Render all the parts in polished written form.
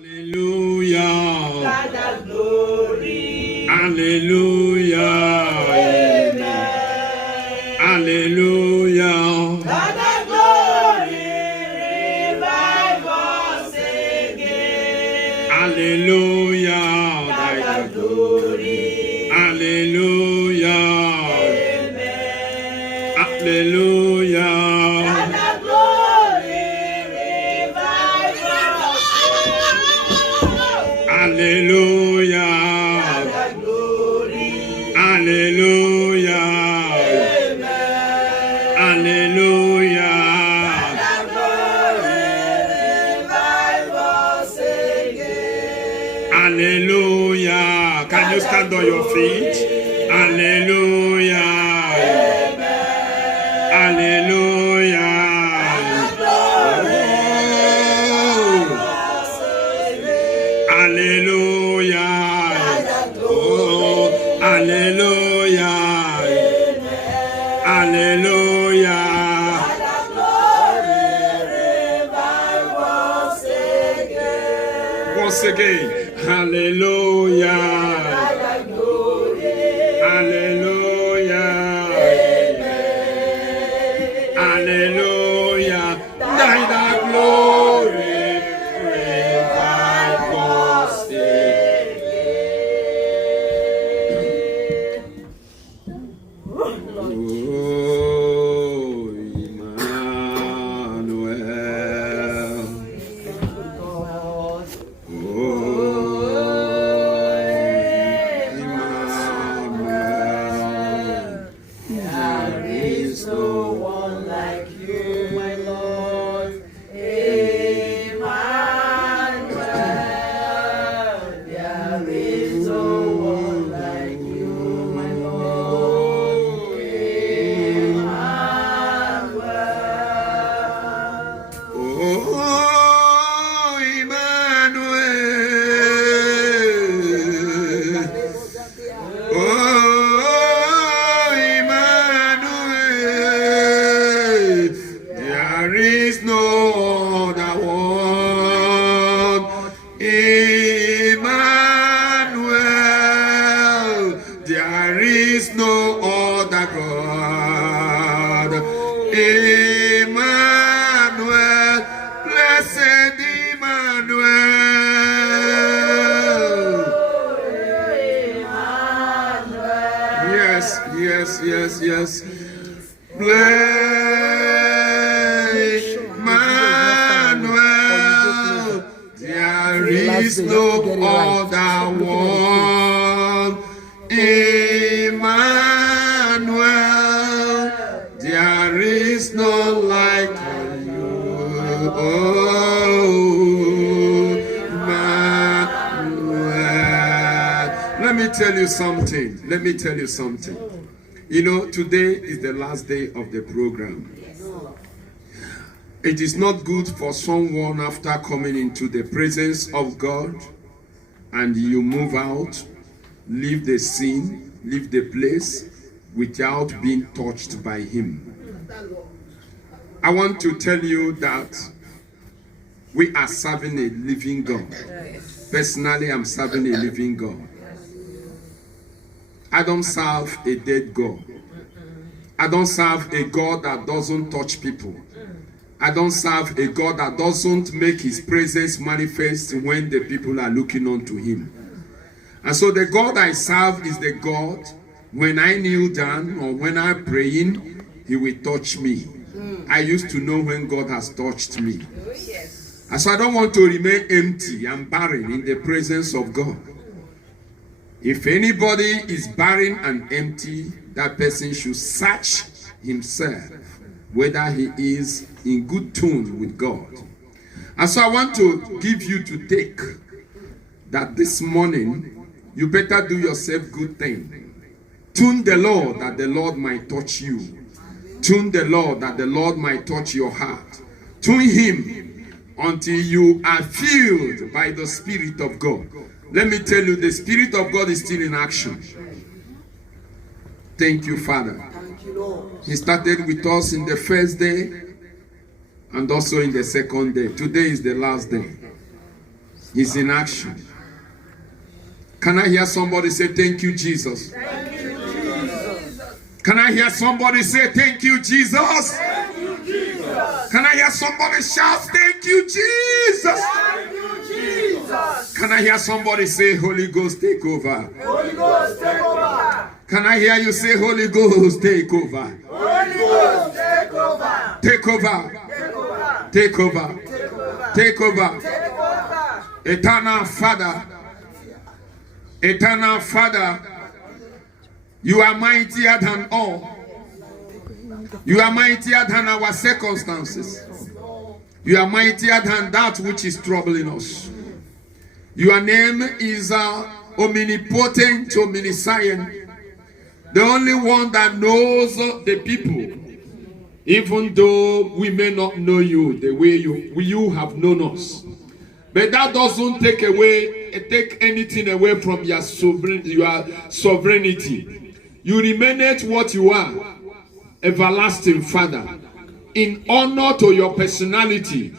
Hallelujah. God the glory. Hallelujah. Amen. Hallelujah. God the glory. Revive us again. Hallelujah. God the glory. Hallelujah. Amen. Hallelujah. God the glory. Revive us again. Hallelujah. God the glory. Hallelujah. Amen. Hallelujah. The glory, revive us again. Hallelujah. Can you stand on your feet? Hallelujah. Hallelujah. Hallelujah. Oh, hallelujah. Hallelujah. Once again. Hallelujah. Hallelujah. Hallelujah. Thy the glory revive us Oh, Emmanuel. There is no one like you, my Lord. Emmanuel. There is no one like you, my Lord. Emmanuel. Oh, Emmanuel. Oh, Emmanuel. There is no other one. Emmanuel. There is no other God. Emmanuel. Blessed Emmanuel. Yes, yes, yes, yes. Bless Emmanuel. There is no other one. Emmanuel. There is no like you. Oh, Emmanuel. Let me tell you something. Let me tell you something. You know, today is the last day of the program. It is not good for someone after coming into the presence of God and you move out, leave the scene, leave the place without being touched by Him. I want to tell you that we are serving a living God. Personally, I'm serving a living God. I don't serve a dead God. I don't serve a God that doesn't touch people. I don't serve a God that doesn't make His presence manifest when the people are looking unto Him. And so the God I serve is the God, when I kneel down or when I'm praying, He will touch me. I used to know when God has touched me. And so I don't want to remain empty and barren in the presence of God. If anybody is barren and empty, that person should search himself whether he is in good tune with God. And so I want to give you to take that this morning you better do yourself good thing. Tune the Lord that the Lord might touch you. Tune the Lord that the Lord might touch your heart. Tune Him until you are filled by the Spirit of God. Let me tell you, the Spirit of God is still in action. Thank you, Father. He started with us in the first day and also in the second day. Today is the last day. He's in action. Can I hear somebody say, thank you, Jesus? Thank you, Jesus. Can I hear somebody say, thank you, Jesus? Thank you, Jesus. Can I hear somebody shout, thank you, Jesus? Thank you, Jesus. Can I hear somebody say, Holy Ghost, take over? Holy Ghost, take over. Can I hear you say, Holy Ghost, take over? Holy Ghost, take over. Take over. Take over. Take over. Take over. Take over. Take over. Eternal Father. Eternal Father. You are mightier than all. You are mightier than our circumstances. You are mightier than that which is troubling us. Your name is omnipotent, omniscient. The only one that knows the people. Even though we may not know you the way you have known us. But that doesn't take anything away from your sovereignty. You remain at what you are, everlasting Father. In honor to your personality,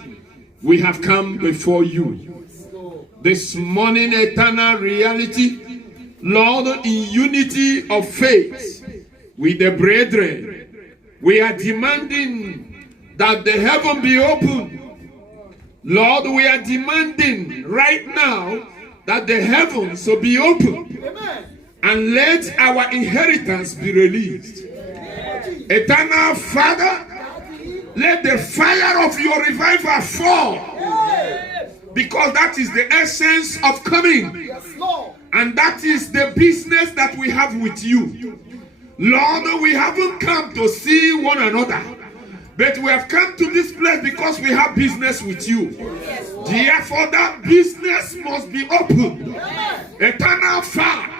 we have come before you. This morning, eternal reality, Lord, in unity of faith with the brethren, we are demanding that the heaven be open. Lord, we are demanding right now that the heavens will be open. Amen. And let our inheritance be released. Eternal Father, let the fire of your revival fall. Because that is the essence of coming. Yes, Lord. And that is the business that we have with you. Lord, we haven't come to see one another. But we have come to this place because we have business with you. Therefore, that business must be open. Eternal Father,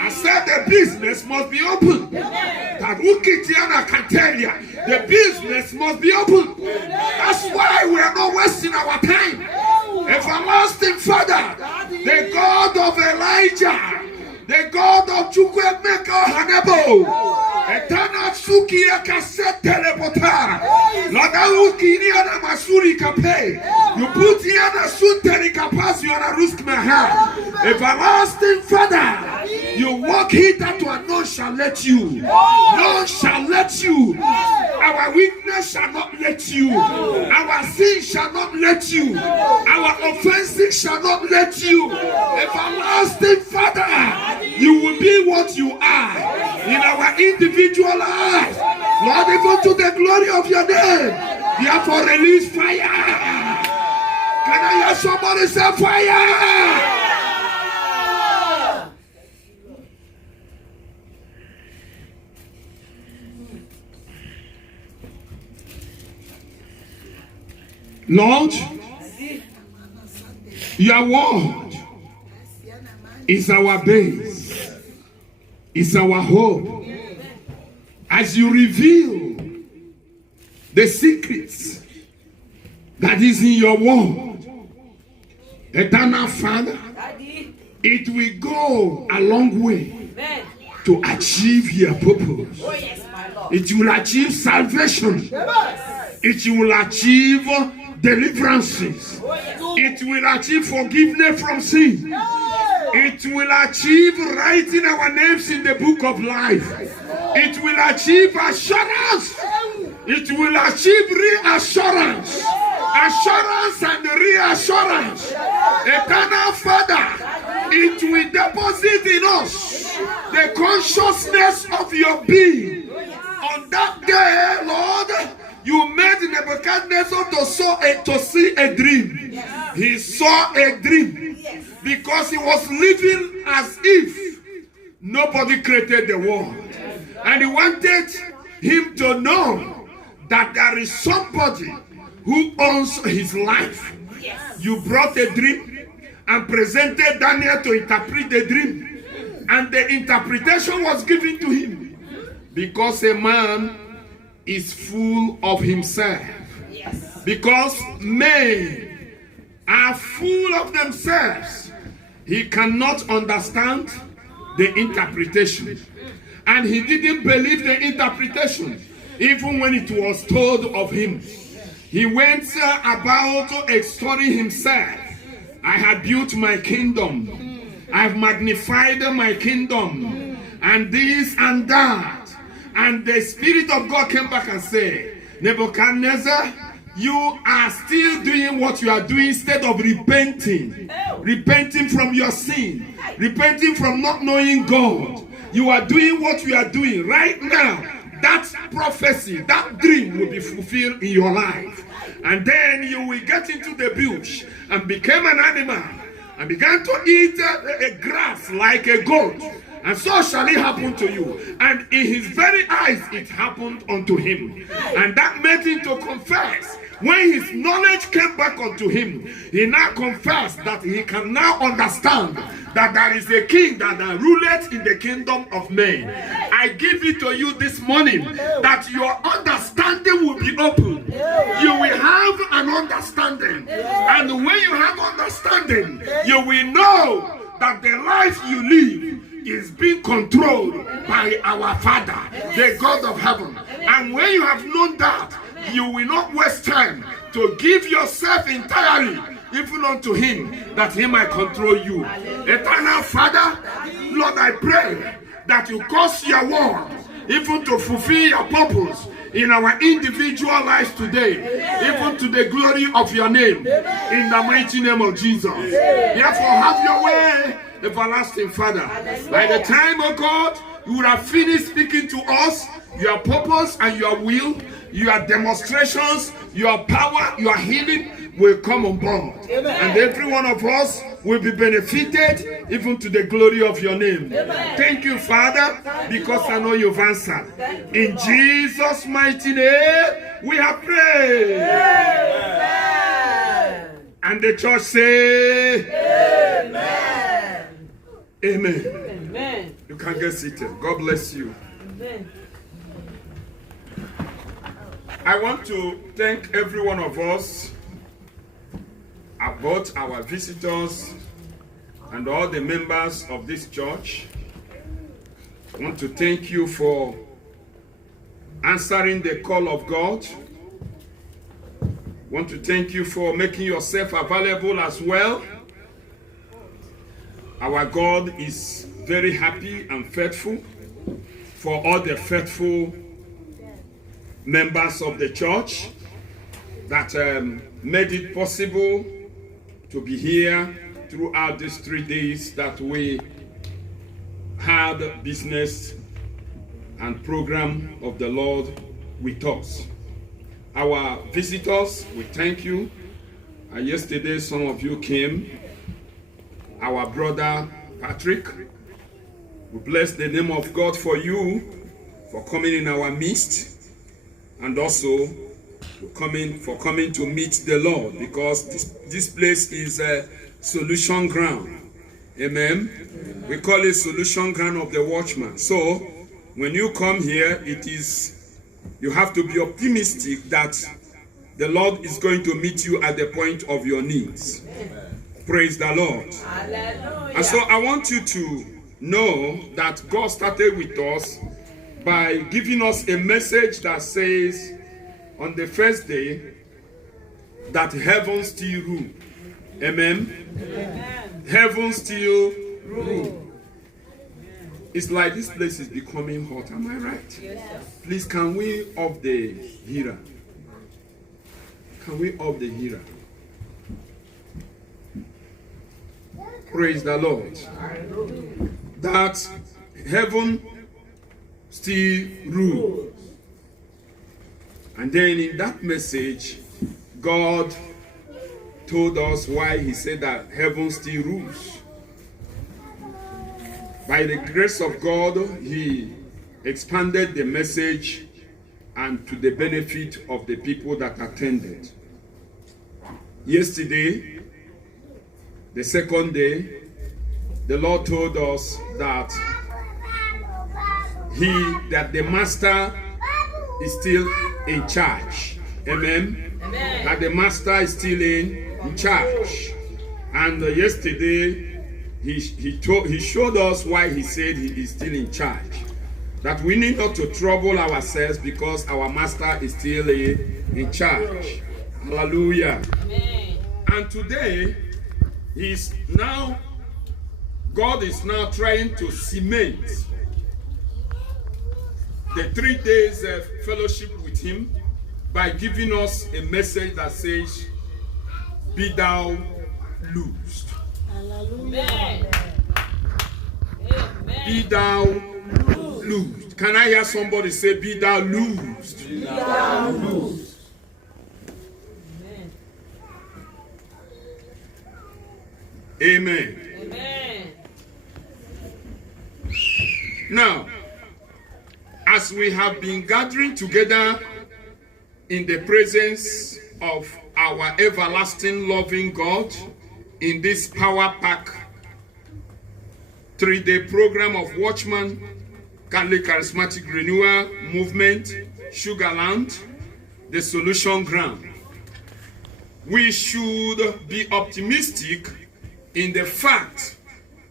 I said the business must be open. The business must be open. That's why we are not wasting our time. Everlasting Father, the God of Elijah, the God of Chukwemeka Hanebo, Eternal Sukia Cassette Telepota, Ladaruki Niana Masuri Kape, you put Yana Sunteri Kapas, you are a Ruskmaha. Everlasting Father, you walk hither to and none shall let you. None shall let you. Our weakness shall not let you. Our sin shall not let you. Our offenses shall not let you. Everlasting Father, you will be what you are in our individual lives. Lord, even to the glory of your name. Therefore, release fire. Can I hear somebody say fire? Lord, your word is our base, is our hope. As you reveal the secrets that is in your word, Eternal Father, it will go a long way to achieve your purpose. It will achieve salvation. It will achieve deliverances. It will achieve forgiveness from sin. It will achieve writing our names in the book of life. It will achieve assurance. It will achieve reassurance. Assurance and reassurance. Eternal Father, it will deposit in us the consciousness of your being. On that day, Lord, you made Nebuchadnezzar to see a dream. He saw a dream because he was living as if nobody created the world. And he wanted him to know that there is somebody who owns his life. You brought a dream and presented Daniel to interpret the dream. And the interpretation was given to him because a man is full of himself. Because men are full of themselves. He cannot understand the interpretation. And he didn't believe the interpretation, even when it was told of him. He went about extolling himself I have built my kingdom. I've magnified my kingdom. And this and that. And the Spirit of God came back and said, Nebuchadnezzar, you are still doing what you are doing instead of repenting. Repenting from your sin. Repenting from not knowing God. You are doing what you are doing right now. That prophecy, that dream will be fulfilled in your life. And then you will get into the bush and become an animal and began to eat a grass like a goat. And so shall it happen to you. And in his very eyes it happened unto him. And that made him to confess. When his knowledge came back unto him, he now confessed that he can now understand that there is a king that ruleth in the kingdom of men. I give it to you this morning that your understanding will be open. You will have an understanding. And when you have understanding, you will know that the life you live is being controlled by our Father, the God of heaven. And when you have known that, you will not waste time to give yourself entirely even unto him, that he might control you. Eternal Father, Lord, I pray that you cause your word even to fulfill your purpose in our individual lives today, even to the glory of your name, in the mighty name of Jesus. Therefore, have your way, everlasting Father. By the time, oh God, you would have finished speaking to us, your purpose and your will, your demonstrations, your power, your healing will come on board. And every one of us will be benefited even to the glory of your name. Thank you, Father, because I know you've answered. In Jesus' mighty name, we have prayed. And the church say, Amen. Amen. You can get seated. God bless you. Amen. I want to thank every one of us, both our visitors and all the members of this church. I want to thank you for answering the call of God. I want to thank you for making yourself available as well. Our God is very happy and faithful for all the faithful members of the church that made it possible to be here throughout these 3 days that we had business and program of the Lord with us. Our visitors, we thank you. Yesterday some of you came. Our brother Patrick, we bless the name of God for you, for coming in our midst. And also for coming to meet the Lord, because this place is a solution ground. Amen. We call it solution ground of the watchman. So when you come here, you have to be optimistic that the Lord is going to meet you at the point of your needs. Praise the Lord. Hallelujah. And so I want you to know that God started with us by giving us a message that says on the first day that heaven still rule. Amen? Amen. Heaven still rule. It's like this place is becoming hot. Am I right? Yes. Please, can we off the heater? Can we off the heater? Praise the Lord. That heaven still rules. And then in that message, God told us why he said that heaven still rules. By the grace of God, he expanded the message and to the benefit of the people that attended. Yesterday, the second day, the Lord told us that the master is still in charge. Amen? Amen. That the master is still in charge. And yesterday, he showed us why he said he is still in charge. That we need not to trouble ourselves because our master is still in charge. Hallelujah. Amen. And today, God is now trying to cement the 3 days of fellowship with him by giving us a message that says, be thou loosed. Amen. Be thou loosed. Can I hear somebody say, be thou loosed? Be thou loosed. Amen. Amen. Now, as we have been gathering together in the presence of our everlasting loving God in this Power Pack 3-day program of Watchman Catholic Charismatic Renewal Movement, Sugarland, the Solution Ground, we should be optimistic in the fact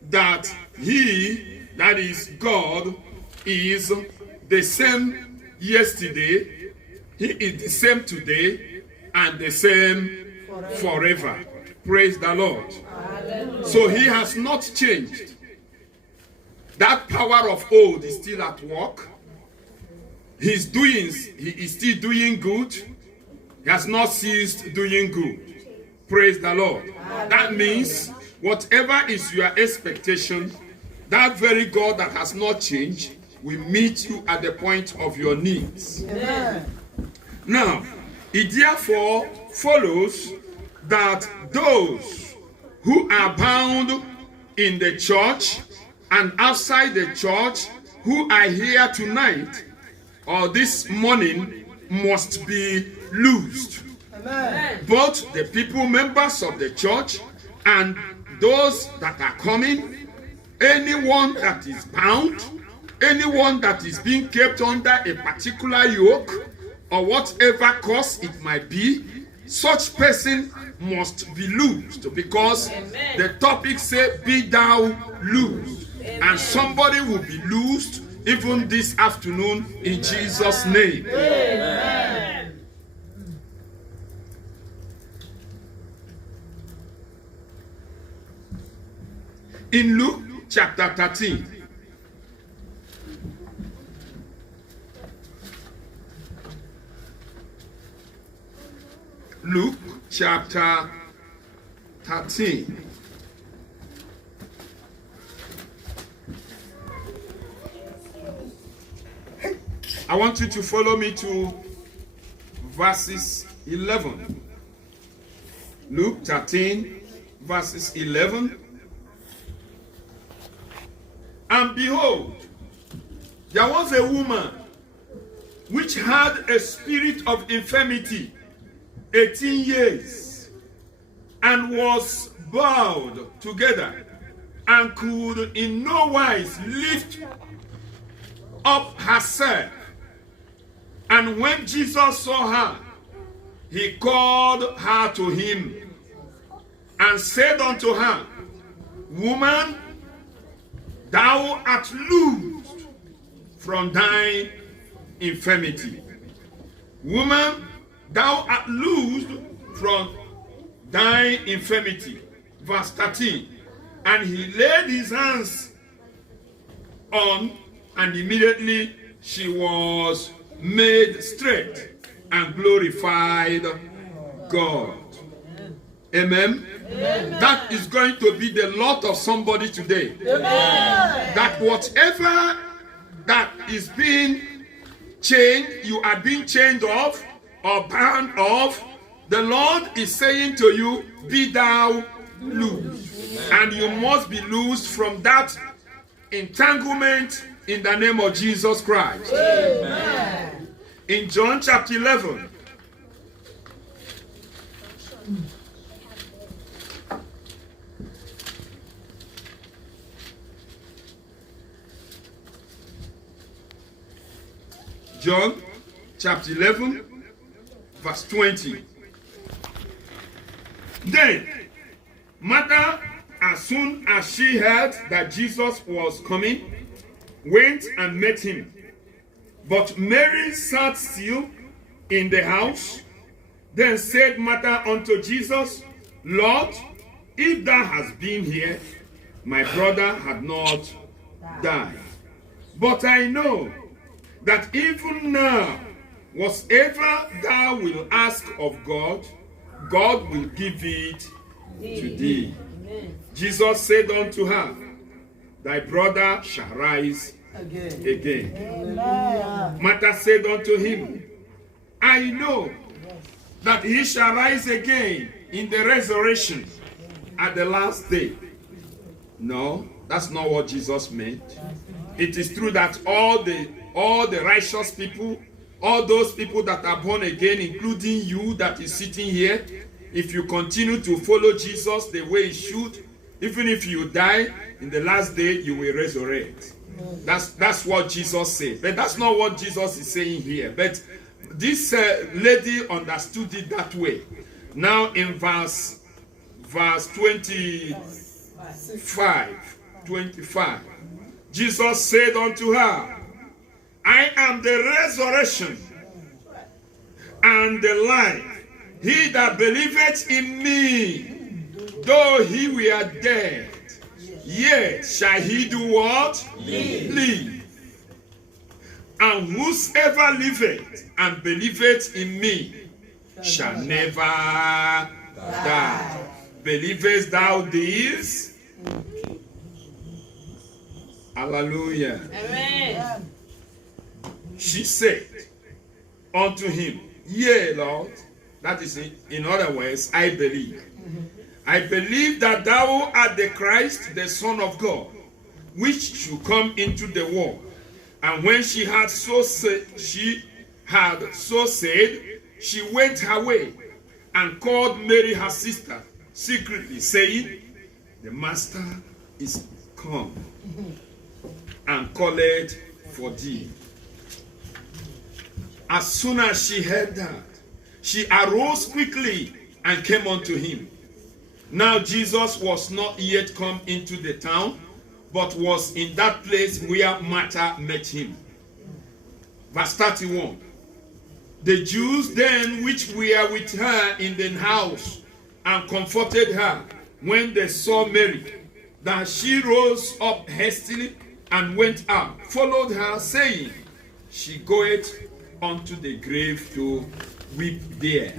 that He, that is God, is the same yesterday, He is the same today, and the same forever. Praise the Lord. Hallelujah. So He has not changed. That power of old is still at work. He is still doing good. He has not ceased doing good. Praise the Lord. That means whatever is your expectation, that very God that has not changed will meet you at the point of your needs. Amen. Now, it therefore follows that those who are bound in the church and outside the church who are here tonight or this morning must be loosed. Amen. Both the people, members of the church, and those that are coming, anyone that is bound, anyone that is being kept under a particular yoke, or whatever cause it might be, such person must be loosed, because Amen. the topic says, be thou loosed. Amen. And somebody will be loosed even this afternoon in Jesus' name. Amen. In Luke chapter 13, Luke chapter 13. I want you to follow me to verses 11. Luke 13, verses 11. And behold, there was a woman which had a spirit of infirmity 18 years, and was bowed together, and could in no wise lift up herself. And when Jesus saw her, he called her to him, and said unto her, Woman, thou art loosed from thine infirmity. Woman, thou art loosed from thine infirmity. Verse 13. And he laid his hands on, and immediately she was made straight and glorified God. Amen. Amen. That is going to be the lot of somebody today. Amen. That whatever that is being chained, you are being chained off or bound off, the Lord is saying to you, be thou loosed. And you must be loosed from that entanglement in the name of Jesus Christ. Amen. In John chapter 11, John chapter 11, verse 20. Then Martha, as soon as she heard that Jesus was coming, went and met him. But Mary sat still in the house. Then said Martha unto Jesus, Lord, if thou hast been here, my brother had not died. But I know that even now, whatsoever thou wilt ask of God, God will give it to thee. Jesus said unto her, thy brother shall rise again. Martha said unto him, I know that he shall rise again in the resurrection at the last day. No, that's not what Jesus meant. It is true that all the righteous people, all those people that are born again, including you that is sitting here, if you continue to follow Jesus the way he should, even if you die, in the last day you will resurrect. That's what Jesus said. But that's not what Jesus is saying here. But this lady understood it that way. Now in verse 25, Jesus said unto her, I am the resurrection and the life. He that believeth in me, though he were dead, yet shall he do what? Live. And whosoever liveth and believeth in me shall never die. Believest thou this? Hallelujah. Amen. She said unto him, yea, Lord. That is, in other words, I believe. I believe that thou art the Christ, the Son of God, which should come into the world. And when she had so said, she went her way and called Mary her sister secretly, saying, the Master is come and calleth for thee. As soon as she heard that, she arose quickly and came unto him. Now Jesus was not yet come into the town, but was in that place where Martha met him. Verse 31. The Jews then which were with her in the house and comforted her, when they saw Mary, that she rose up hastily and went out, followed her, saying, she goeth unto the grave to weep there.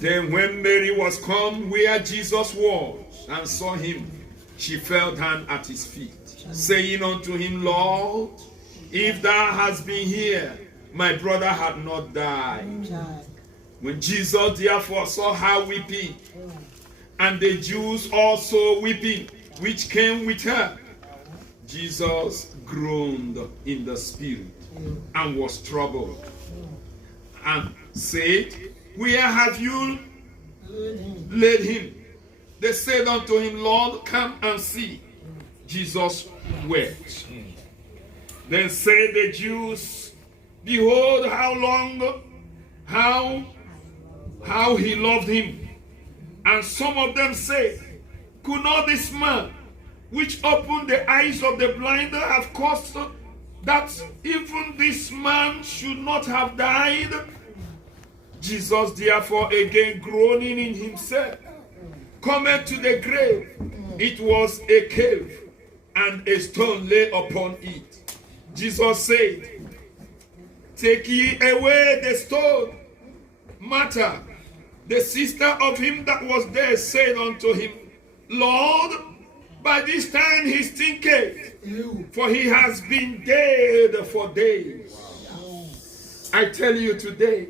Then when Mary was come where Jesus was and saw him, she fell down at his feet, saying unto him, Lord, if thou hadst been here, my brother had not died. When Jesus therefore saw her weeping, and the Jews also weeping, which came with her, Jesus groaned in the spirit and was troubled, and said, where have you laid him? They said unto him, Lord, come and see. Jesus wept. Then said the Jews, behold how he loved him. And some of them said, could not this man which opened the eyes of the blind have caused that even this man should not have died? Jesus therefore, again groaning in himself, cometh to the grave. It was a cave, and a stone lay upon it. Jesus said, take ye away the stone. Martha, the sister of him that was there, said unto him, Lord, by this time he stinketh, for he has been dead for days. I tell you today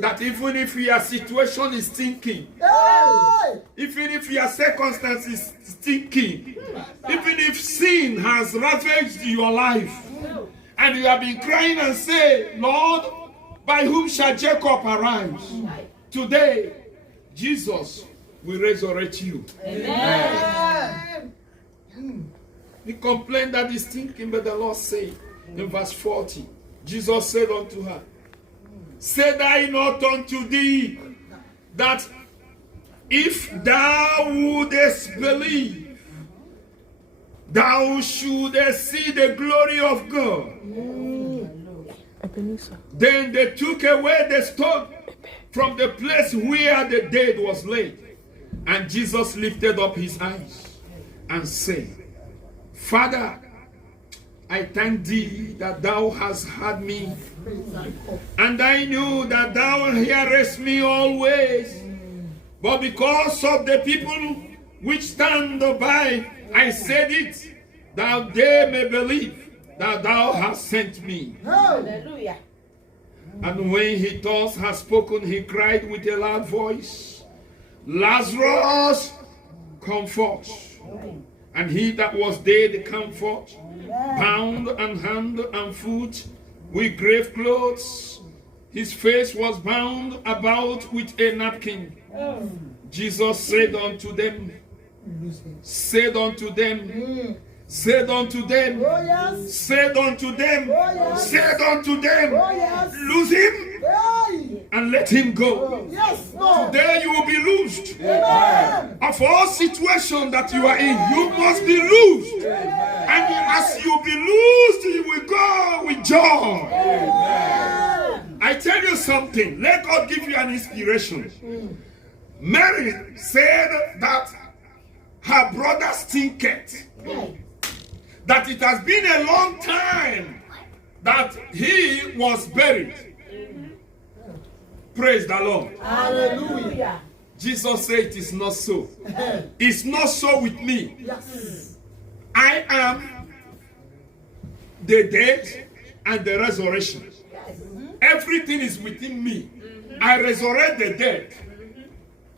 that even if your situation is stinking, even if your circumstance is stinking, even if sin has ravaged your life, and you have been crying and say, Lord, by whom shall Jacob arise? Today, Jesus will resurrect you. Amen. He complained that he's stinking, but the Lord said in verse 40, Jesus said unto her, said I not unto thee that if thou wouldest believe, thou shouldest see the glory of God? Then they took away the stone from the place where the dead was laid. And Jesus lifted up his eyes and said, Father, I thank thee that thou hast heard me, and I knew that thou hearest me always. But because of the people which stand by, I said it, that they may believe that thou hast sent me. Hallelujah. And when he thus had spoken, he cried with a loud voice, Lazarus, come forth. And he that was dead came forth, bound and hand and foot with grave clothes. His face was bound about with a napkin. Jesus said unto them, said unto them, said unto them, Oh, yes. said unto them, Oh, yes. said unto them, Oh, yes. loose him Hey. and let him go. Yes, Lord. There you will be loosed. Amen. Of all situations that you are in, you must be loosed. And as you be loosed, you will go with joy. Amen. I tell you something, let God give you an inspiration. Mary said that her brother stinketh. That it has been a long time that he was buried. Praise the Lord. Hallelujah. Jesus said it is not so. It's not so with me. Yes. I am the death and the resurrection. Everything is within me. I resurrect the dead.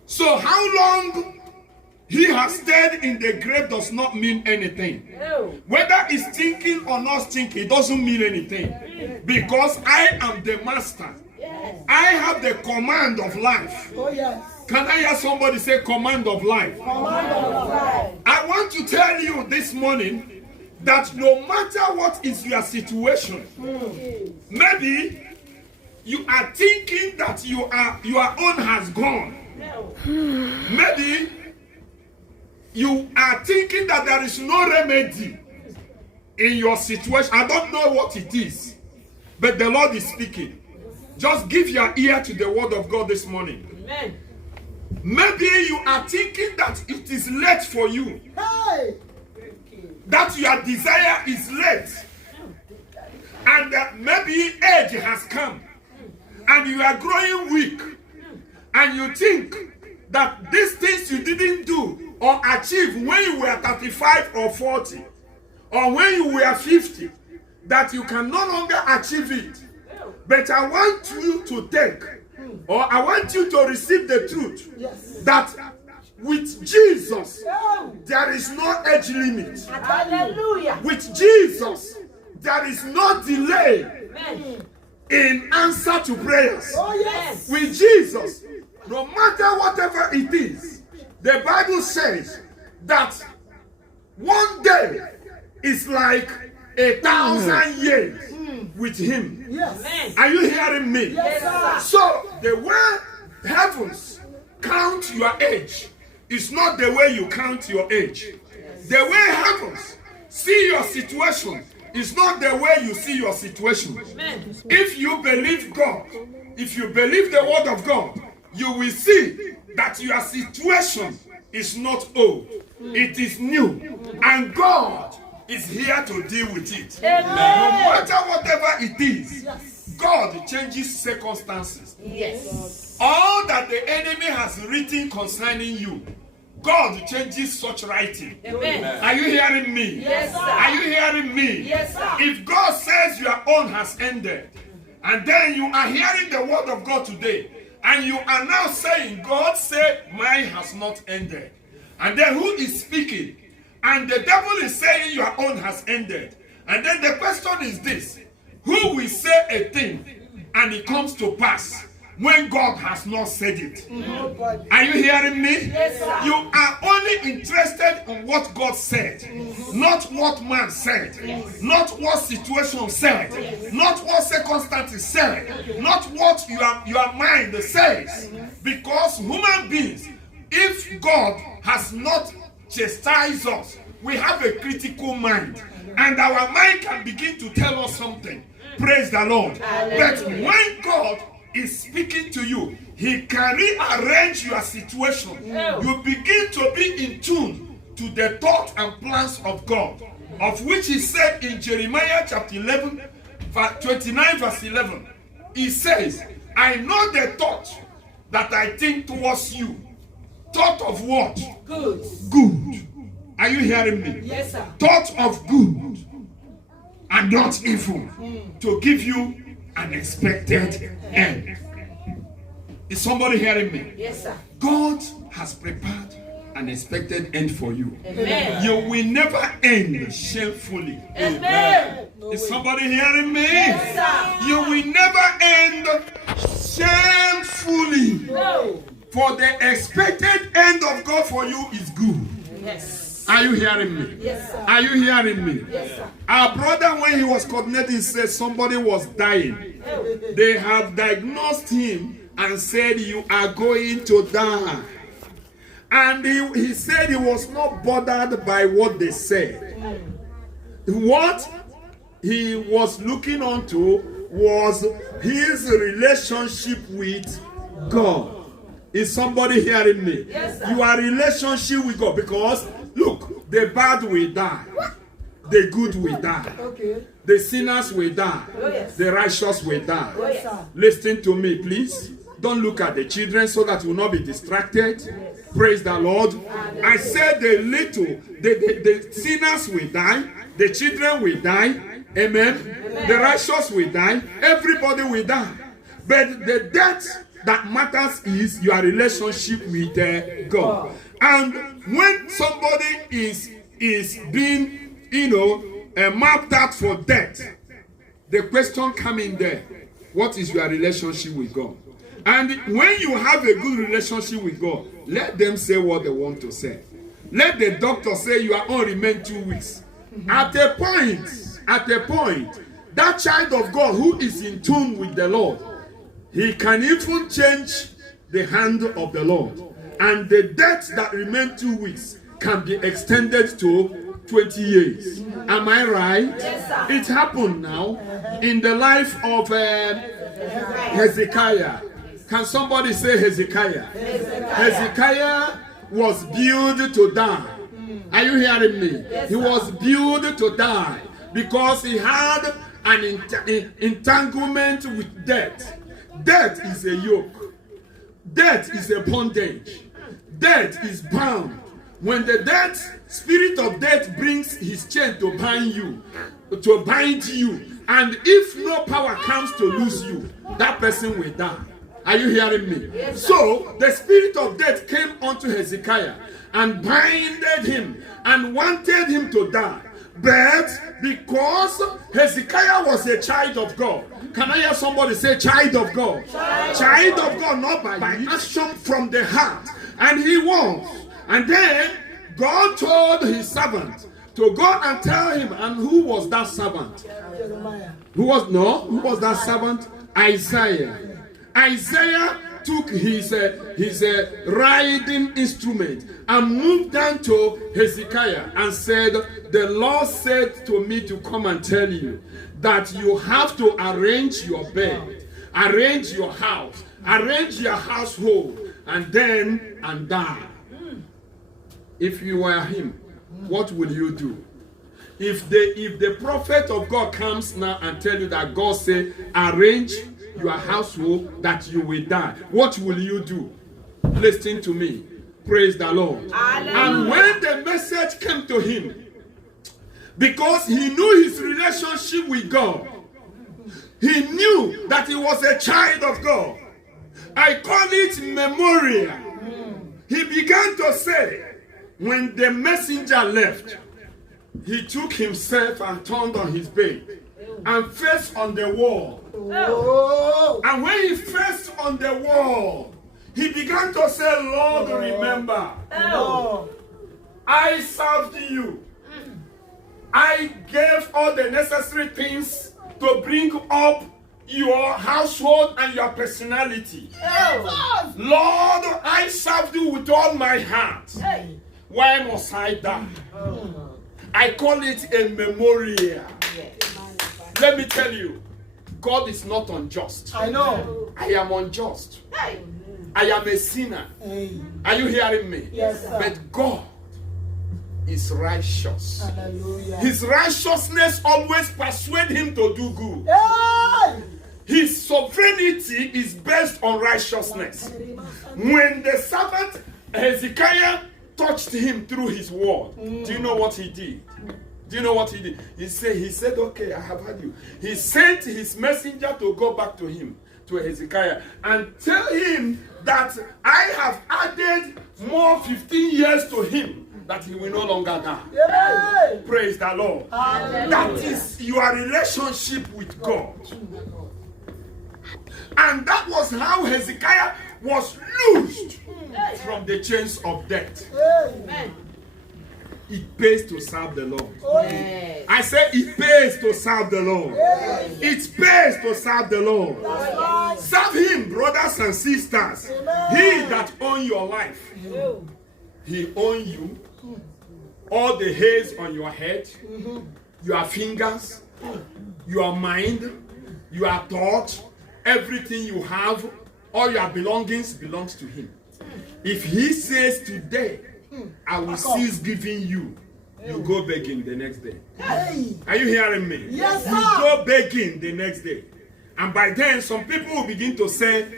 So how long he has stayed in the grave does not mean anything. Whether he's thinking or not thinking, it doesn't mean anything. Because I am the master. I have the command of life. Oh, yes. Can I hear somebody say command of life? Command of life. I want to tell you this morning that no matter what is your situation, maybe you are thinking that your own has gone. Maybe you are thinking that there is no remedy in your situation. I don't know what it is, but the Lord is speaking. Just give your ear to the word of God this morning. Amen. Maybe you are thinking that it is late for you, Hey. that your desire is late, and that maybe age has come, and you are growing weak, and you think that these things you didn't do or achieve when you were 35 or 40, or when you were 50, that you can no longer achieve it. But I want you to take, or I want you to receive the truth, Yes. that with Jesus, Oh. there is no age limit. Hallelujah. With Jesus, there is no delay Amen. in answer to prayers. Oh, yes. With Jesus, no matter whatever it is, the Bible says that one day is like 1,000 years with him. Yes. Are you hearing me? Yes, sir. So the way heavens count your age is not the way you count your age. The way heavens see your situation is not the way you see your situation. Amen. If you believe God, if you believe the word of God, you will see that your situation is not old. It is new. And God is here to deal with it. Amen. No matter whatever it is, Yes. God changes circumstances. Yes. All that the enemy has written concerning you, God changes such writing. Amen. Are you hearing me? Yes, sir. Are you hearing me? Yes, sir. If God says your own has ended, and then you are hearing the word of God today, and you are now saying, God said mine has not ended. And then who is speaking? And the devil is saying your own has ended. And then the question is this: who will say a thing and it comes to pass when God has not said it? Nobody. Are you hearing me? Yes, sir. You are only interested in what God said, not what man said, not what situation said, not what circumstances said, not what your mind says. Because human beings, if God has not chastised us, we have a critical mind, and our mind can begin to tell us something. Praise the Lord. But when God is speaking to you, He can rearrange your situation. You begin to be in tune to the thoughts and plans of God, of which He said in Jeremiah chapter 11, 29 verse 11. He says, I know the thought that I think towards you. Thought of what? Good. Good. Are you hearing me? Yes, sir. Thought of good and not evil, to give you an expected end. Is somebody hearing me? Yes, sir. God has prepared an expected end for you. Amen. You will never end shamefully. Amen. Is somebody hearing me? Yes, sir. You will never end shamefully. No. For the expected end of God for you is good. Yes. Are you hearing me? Yes, sir. Are you hearing me? Yes, sir. Our brother, when he was coordinating, said somebody was dying. They have diagnosed him and said, you are going to die. And he said he was not bothered by what they said. What he was looking onto was his relationship with God. Is somebody hearing me? Yes, sir. Your relationship with God. Because, look, the bad will die. The good will die. Okay. The sinners will die. Oh, yes. The righteous will die. Oh, yes, sir. Listen to me, please. Don't look at the children so that you will not be distracted. Praise the Lord. I said the sinners will die. The children will die. Amen. The righteous will die. Everybody will die. But the death that matters is your relationship with God. And when somebody is being, mapped out for death, the question comes in there: what is your relationship with God? And when you have a good relationship with God, let them say what they want to say. Let the doctor say you are on remand 2 weeks. At a point, that child of God who is in tune with the Lord, he can even change the hand of the Lord. And the death that remains 2 weeks can be extended to 20 years. Am I right? Yes, sir. It happened now in the life of Hezekiah. Can somebody say Hezekiah? Hezekiah was built to die. Are you hearing me? Yes, he was built to die because he had an entanglement with death. Death is a yoke. Death is a bondage. Death is bound. When the spirit of death brings his chain to bind you, and if no power comes to loose you, that person will die. Are you hearing me? Yes, so the spirit of death came unto Hezekiah and binded him and wanted him to die. But because Hezekiah was a child of God, can I hear somebody say child of God? Child of God, not by action from the heart. And he was. And then God told his servant to go and tell him. And who was that servant? Who was that servant? Isaiah. Isaiah took his riding instrument and moved down to Hezekiah and said, the Lord said to me to come and tell you that you have to arrange your bed, arrange your house, arrange your household, and die. If you were him, what will you do? If the prophet of God comes now and tell you that God said, arrange your household that you will die, what will you do? Listen to me. Praise the Lord. Hallelujah. And when the message came to him, because he knew his relationship with God, he knew that he was a child of God. I call it memorial. He began to say, when the messenger left, he took himself and turned on his bed and faced on the wall. Oh. And when he faced on the wall, he began to say, Lord, remember, I served you. I gave all the necessary things to bring up your household and your personality. Lord, I served you with all my heart. Why must I die? I call it a memorial. Let me tell you, God is not unjust. I know. I am unjust. I am a sinner. Hey. Are you hearing me? Yes, sir. But God is righteous. Hallelujah. His righteousness always persuades him to do good. Hey. His sovereignty is based on righteousness. When the servant Hezekiah touched him through his word, do you know what he did? Do you know what he did? He said, okay, I have had you. He sent his messenger to go back to him, to Hezekiah, and tell him that I have added more 15 years to him, that he will no longer die. Hey. Praise the Lord. Hallelujah. That is your relationship with God. And that was how Hezekiah was loosed from the chains of death. Hey. It pays to serve the Lord. Yes. I say it pays to serve the Lord. Yes. It pays to serve the Lord. That's right. Serve him, brothers and sisters. Amen. He that owns your life, he owns you. All the hairs on your head, your fingers, your mind, your thought, everything you have, all your belongings belongs to him. If he says today, I will cease giving you, you go begging the next day. Hey. Are you hearing me? Yes, You sir. go begging the next day. And by then, some people will begin to say,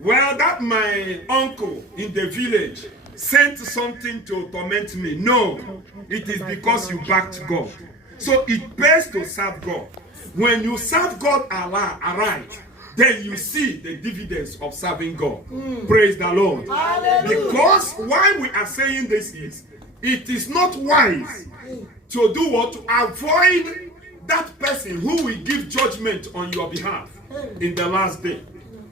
well, that my uncle in the village sent something to torment me. No, it is because you backed God. So it pays to serve God. When you serve God aright, then you see the dividends of serving God. Praise the Lord. Hallelujah. Because why we are saying this is, it is not wise to do what? To avoid that person who will give judgment on your behalf in the last day.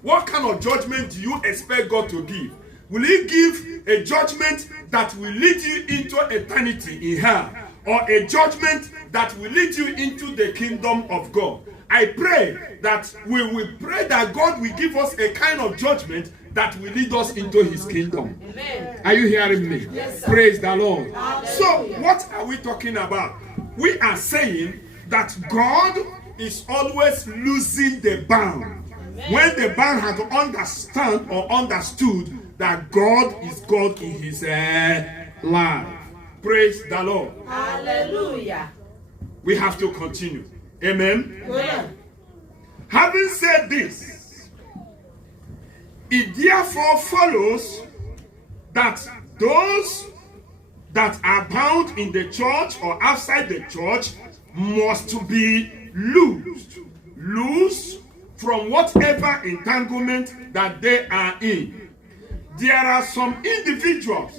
What kind of judgment do you expect God to give? Will he give a judgment that will lead you into eternity in hell, or a judgment that will lead you into the kingdom of God? I pray that we will pray that God will give us a kind of judgment that will lead us into his kingdom. Amen. Are you hearing me? Yes, sir. Praise the Lord. Hallelujah. So, what are we talking about? We are saying that God is always losing the bound. When the bound has understand or understood that God is God in his life. Praise the Lord. Hallelujah. We have to continue. Amen. Amen. Having said this, it therefore follows that those that are bound in the church or outside the church must be loosed from whatever entanglement that they are in. There are some individuals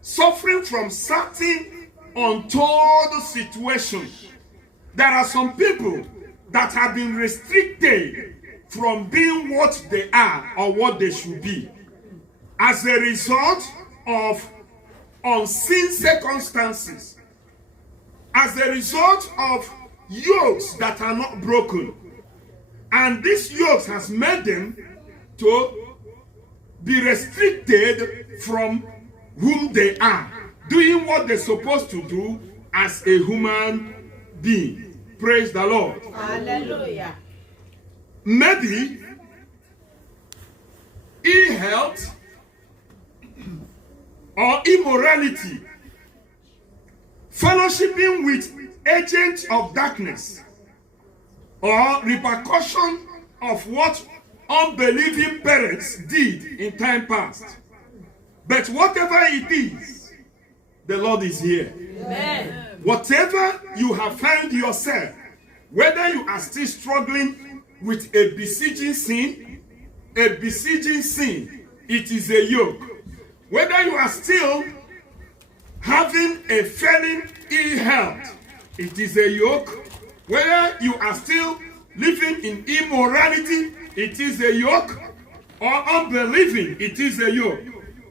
suffering from certain untold situations. There are some people that have been restricted from being what they are or what they should be as a result of unseen circumstances, as a result of yokes that are not broken. And this yokes has made them to be restricted from whom they are, doing what they're supposed to do as a human being. Praise the Lord. Hallelujah. Maybe ill health or immorality, fellowshipping with agents of darkness, or repercussion of what unbelieving parents did in time past. But whatever it is, the Lord is here. Amen. Whatever you have found yourself, whether you are still struggling with a besieging sin, it is a yoke. Whether you are still having a failing ill health, it is a yoke. Whether you are still living in immorality, it is a yoke. Or unbelieving, it is a yoke.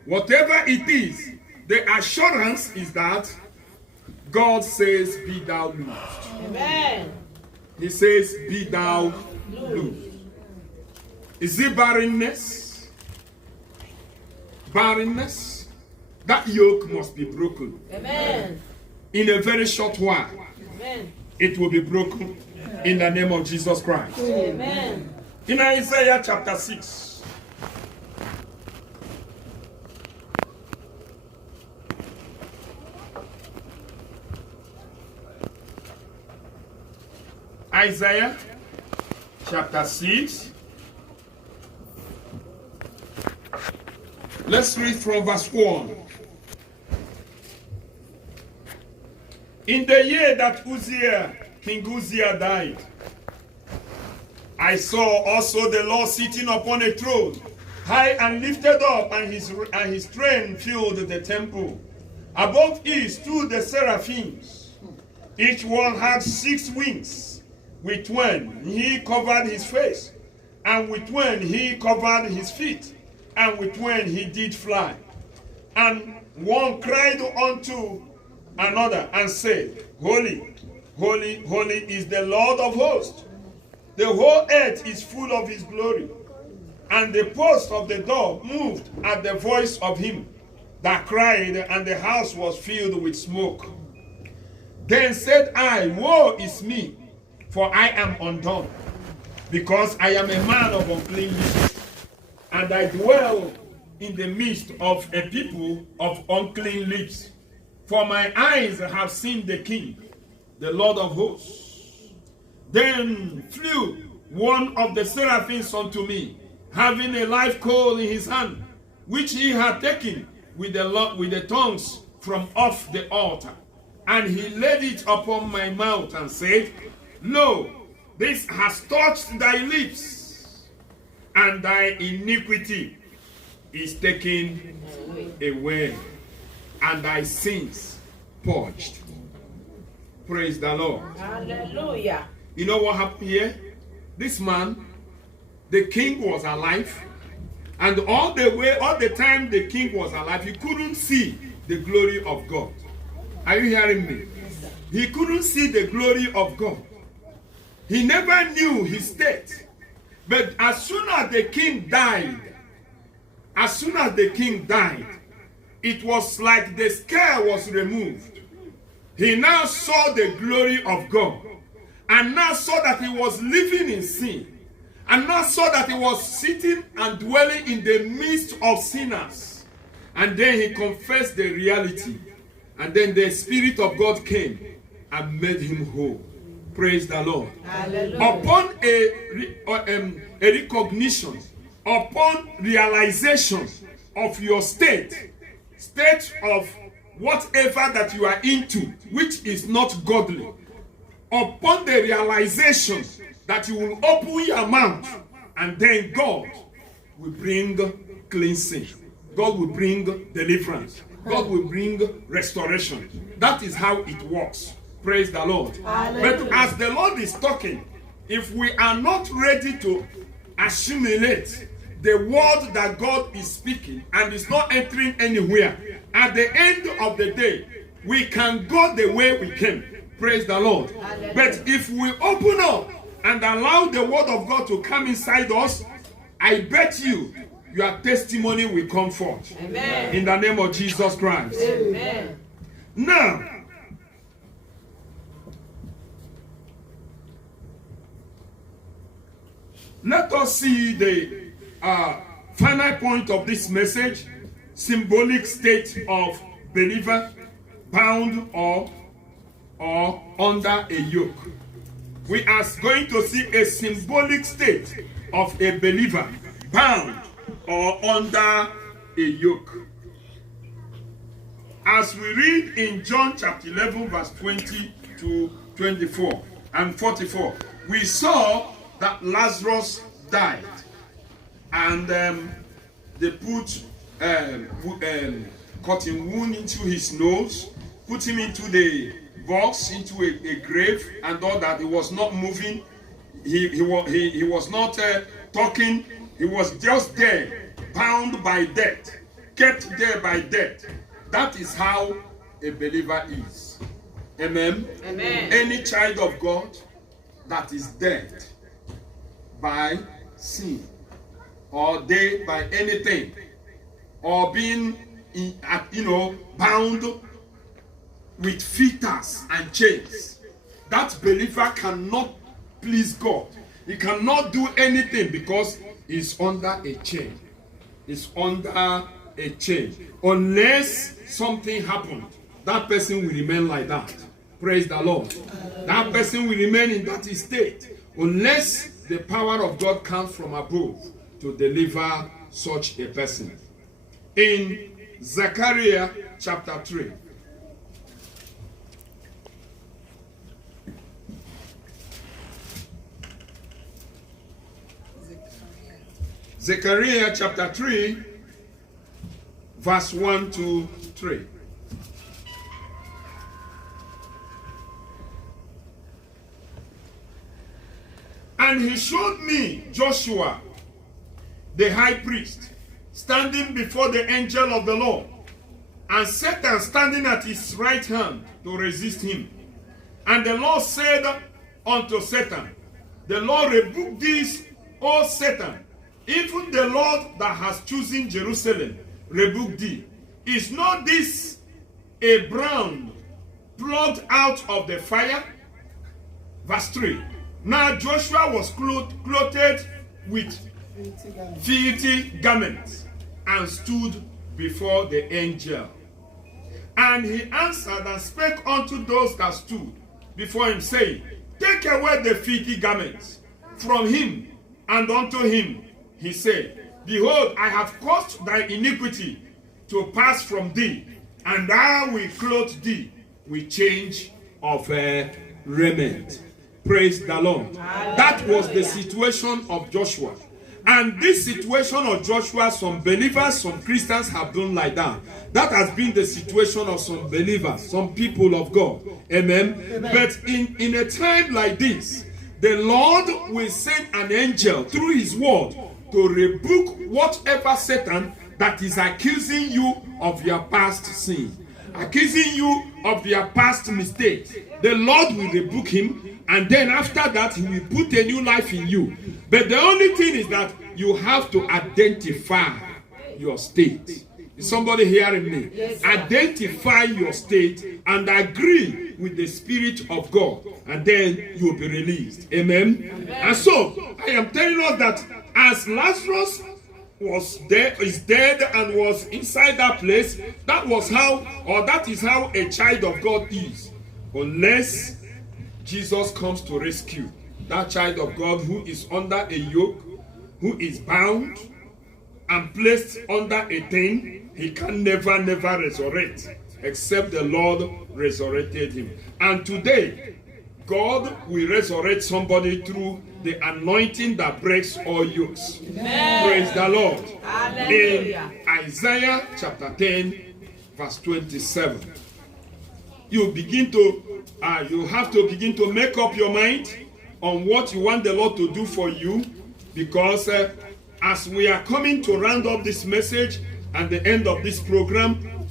Whatever it is, the assurance is that God says, be thou loosed. Amen. He says, be thou loosed. Is it barrenness? Barrenness? That yoke must be broken Amen. in a very short while. Amen. it will be broken in the name of Jesus Christ. Amen. In Isaiah chapter 6, Isaiah chapter 6, let's read from verse 1. In the year that King Uzziah died, I saw also the Lord sitting upon a throne, high and lifted up, and his train filled the temple. Above it stood the seraphims. Each one had 6 wings. With one he covered his face, and with one he covered his feet, and with one he did fly. And one cried unto another and said, Holy, holy, holy is the Lord of hosts. The whole earth is full of his glory. And the post of the door moved at the voice of him that cried, and the house was filled with smoke. Then said I, Woe is me, for I am undone, because I am a man of unclean lips, and I dwell in the midst of a people of unclean lips. For my eyes have seen the King, the Lord of hosts. Then flew one of the seraphims unto me, having a live coal in his hand, which he had taken with the tongues from off the altar. And he laid it upon my mouth and said, Lo, this has touched thy lips, and thy iniquity is taken away, and thy sins purged. Praise the Lord. Hallelujah. You know what happened here? This man, the king was alive, and all the time the king was alive, he couldn't see the glory of God. Are you hearing me? He couldn't see the glory of God. He never knew his state. But as soon as the king died, it was like the scale was removed. He now saw the glory of God, and now saw that he was living in sin, and now saw that he was sitting and dwelling in the midst of sinners. And then he confessed the reality, and then the Spirit of God came and made him whole. Praise the Lord. Hallelujah. Upon a recognition, upon realization of your state of whatever that you are into, which is not godly, upon the realization that you will open your mouth, and then God will bring cleansing. God will bring deliverance. God will bring restoration. That is how it works. Praise the Lord. Hallelujah. But as the Lord is talking, if we are not ready to assimilate the word that God is speaking and is not entering anywhere, at the end of the day, we can go the way we came. Praise the Lord. Hallelujah. But if we open up and allow the word of God to come inside us, I bet you your testimony will come forth. Amen. In the name of Jesus Christ. Amen. Now, let us see the final point of this message: symbolic state of believer bound or under a yoke. We are going to see a symbolic state of a believer bound or under a yoke. As we read in John chapter 11 verse 20 to 24 and 44, we saw that Lazarus died, and they put cotton wool into his nose, put him into the box, into a grave, and all that. He was not moving. He was not talking. He was just there, bound by death, kept there by death. That is how a believer is. Amen. Amen. Any child of God that is dead by sin, or dead by anything, or being bound with fetters and chains, that believer cannot please God. He cannot do anything because he's under a chain. He's under a chain. Unless something happened, that person will remain like that. Praise the Lord. That person will remain in that state unless the power of God comes from above to deliver such a person. In Zechariah chapter 3. Zechariah chapter 3, verse 1 to 3. And he showed me Joshua, the high priest, standing before the angel of the Lord, and Satan standing at his right hand to resist him. And the Lord said unto Satan, the Lord rebuked thee, O Satan, even the Lord that has chosen Jerusalem rebuked thee. Is not this a brand plucked out of the fire? Verse 3. Now Joshua was clothed with filthy garments and stood before the angel. And he answered and spake unto those that stood before him, saying, Take away the filthy garments from him. And unto him he said, Behold, I have caused thy iniquity to pass from thee, and I will clothe thee with change of raiment. Praise the Lord. That was the situation of Joshua. And this situation of Joshua, some believers, some Christians have done like that. That has been the situation of some believers, some people of God. Amen. But in a time like this, the Lord will send an angel through his word to rebuke whatever Satan that is accusing you of your past sin, accusing you of your past mistakes. The Lord will rebuke him, and then after that he will put a new life in you. But the only thing is that you have to identify your state. Is somebody hearing me? Yes, identify your state and agree with the Spirit of God, and then you will be released. Amen? Amen. And so I am telling us that as Lazarus is dead and was inside that place, that is how a child of God is. Unless Jesus comes to rescue that child of God who is under a yoke, who is bound and placed under a thing, he can never resurrect except the Lord resurrected him. And today, God will resurrect somebody through the anointing that breaks all yokes. Amen. Praise the Lord. Hallelujah. In Isaiah chapter 10, verse 27, you have to begin to make up your mind on what you want the Lord to do for you, because as we are coming to round up this message and the end of this program,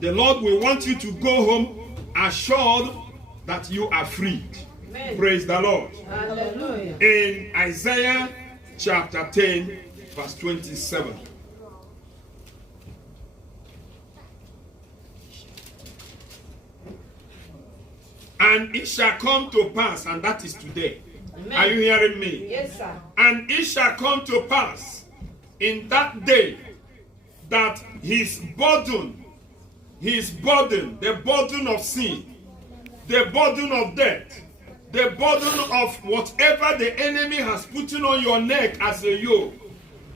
the Lord will want you to go home assured that you are freed. Amen. Praise the Lord. Hallelujah. In Isaiah chapter 10, verse 27. And it shall come to pass, and that is today. Amen. Are you hearing me? Yes, sir. And it shall come to pass in that day that his burden, the burden of sin, the burden of death, the burden of whatever the enemy has put on your neck as a yoke,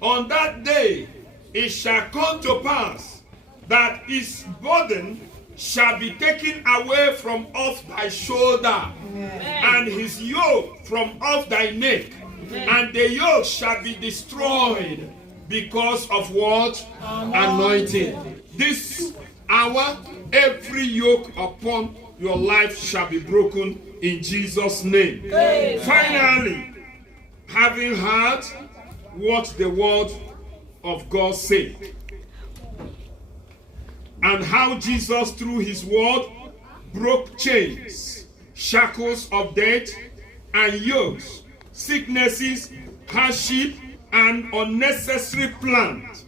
on that day it shall come to pass that his burden shall be taken away from off thy shoulder. Amen. And his yoke from off thy neck. Amen. And the yoke shall be destroyed because of what? Anointing. This hour, every yoke upon your life shall be broken in Jesus' name. Amen. Finally, having heard what the word of God said, and how Jesus through his word broke chains, shackles of death, and yokes, sicknesses, hardship, and unnecessary plans.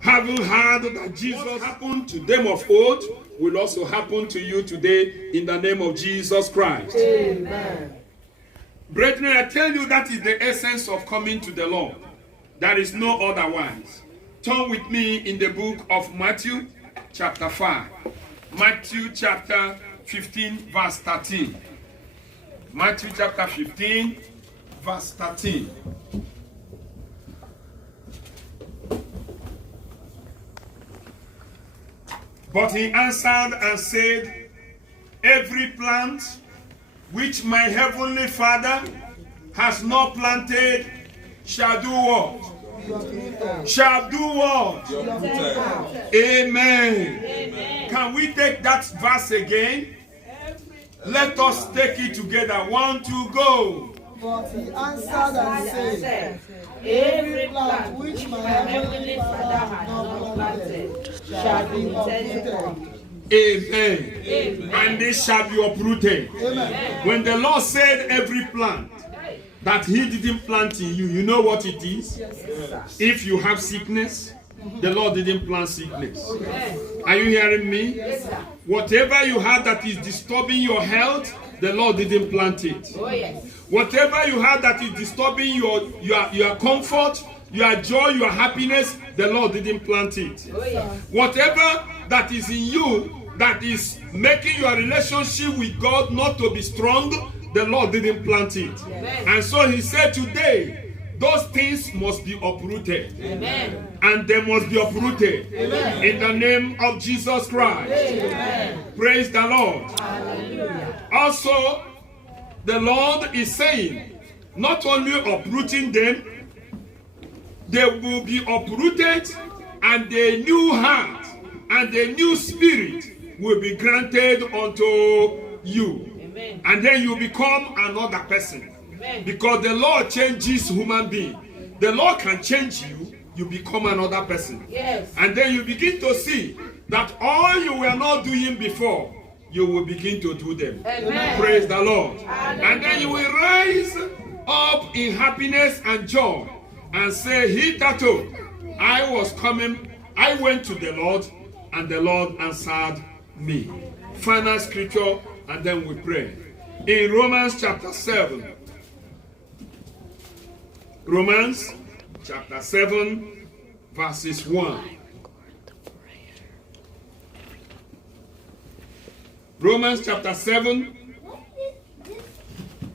Having heard that Jesus happened to them of old, will also happen to you today in the name of Jesus Christ. Amen. Brethren, I tell you that is the essence of coming to the Lord. There is no otherwise. Turn with me in the book of Matthew chapter 5. Matthew chapter 15 verse 13. Matthew chapter 15 verse 13. But he answered and said, every plant which my heavenly Father has not planted shall do what? Shall do what? Amen. Amen. Can we take that verse again? Let us take it together. 1, 2, go. But he answered and said, every plant which my heavenly Father has not planted shall be uprooted. Amen. Amen. And they shall be uprooted. Amen. When the Lord said every plant that he didn't plant in you, you know what it is? Yes. If you have sickness, the Lord didn't plant sickness. Are you hearing me? Yes, sir. Whatever you have that is disturbing your health, the Lord didn't plant it. Oh, yes. Whatever you have that is disturbing your comfort, your joy, your happiness, the Lord didn't plant it. Oh, yes. Whatever that is in you that is making your relationship with God not to be strong, the Lord didn't plant it. Amen. And so he said today, those things must be uprooted. Amen. And they must be uprooted. Amen. In the name of Jesus Christ. Amen. Praise the Lord. Hallelujah. Also, the Lord is saying, not only uprooting them, they will be uprooted, and a new heart and a new spirit will be granted unto you. Amen. And then you become another person. Amen. Because the Lord changes human being. The Lord can change you, you become another person. Yes. And then you begin to see that all you were not doing before, you will begin to do them. Amen. Praise the Lord. Amen. And then you will rise up in happiness and joy and say, hitherto, I was coming, I went to the Lord, and the Lord answered me. Final scripture, and then we pray. In Romans chapter 7. Romans chapter 7, verses 1. Romans chapter 7.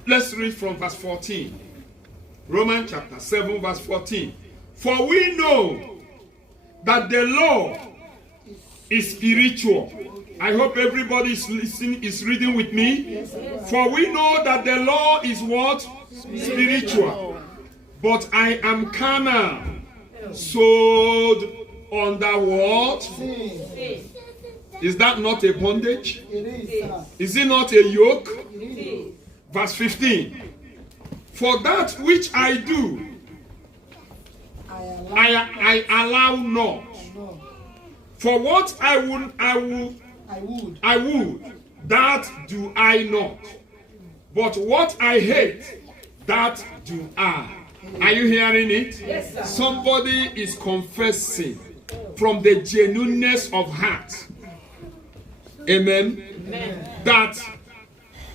Let's read from verse 14. Romans chapter 7, verse 14. For we know that the law is spiritual. I hope everybody is listening, is reading with me. Yes, yes. For we know that the law is what? Spiritual. But I am carnal, sold under what? Sin. Is that not a bondage? It is, sir. Is it not a yoke? It is. Verse 15. For that which I do, I allow not. No. For what I would, I would. that do I not. But what I hate, that do I. Are you hearing it? Yes, sir. Somebody is confessing from the genuineness of heart. Amen. Amen. That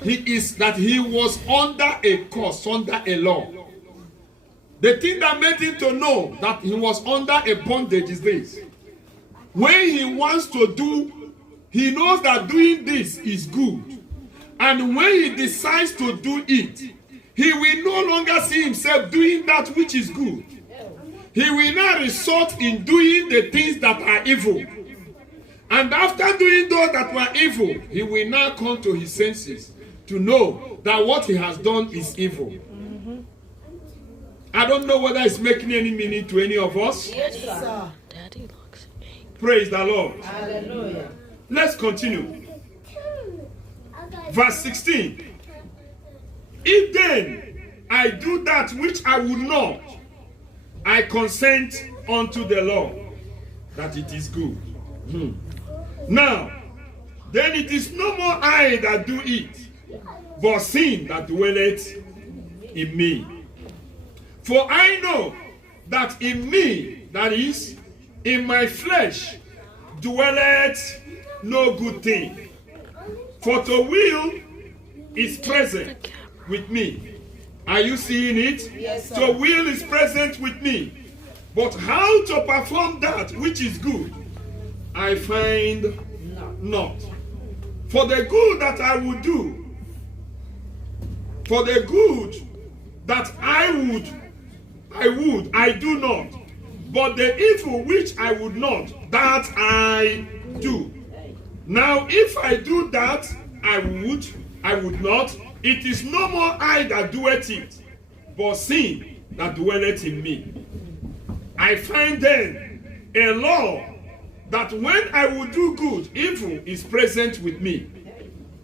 he was under a curse, under a law. The thing that made him to know that he was under a bondage is this. When he wants to do, he knows that doing this is good. And when he decides to do it, he will no longer see himself doing that which is good. He will now resort in doing the things that are evil. And after doing those that were evil, he will now come to his senses to know that what he has done is evil. I don't know whether it's making any meaning to any of us. Yes, sir. Daddy looks angry. Praise the Lord. Hallelujah. Let's continue. Verse 16. If then I do that which I would not, I consent unto the law that it is good. Now, then it is no more I that do it, but sin that dwelleth in me. For I know that in me, that is, in my flesh, dwelleth no good thing. For to will is present with me. Are you seeing it? Yes, sir. To will is present with me. But how to perform that which is good, I find not. For the good that I would do, for the good that I do not. But the evil which I would not, that I do. Now if I do that I would not, it is no more I that doeth it, but sin that dwelleth in me. I find then a law that when I will do good, evil is present with me.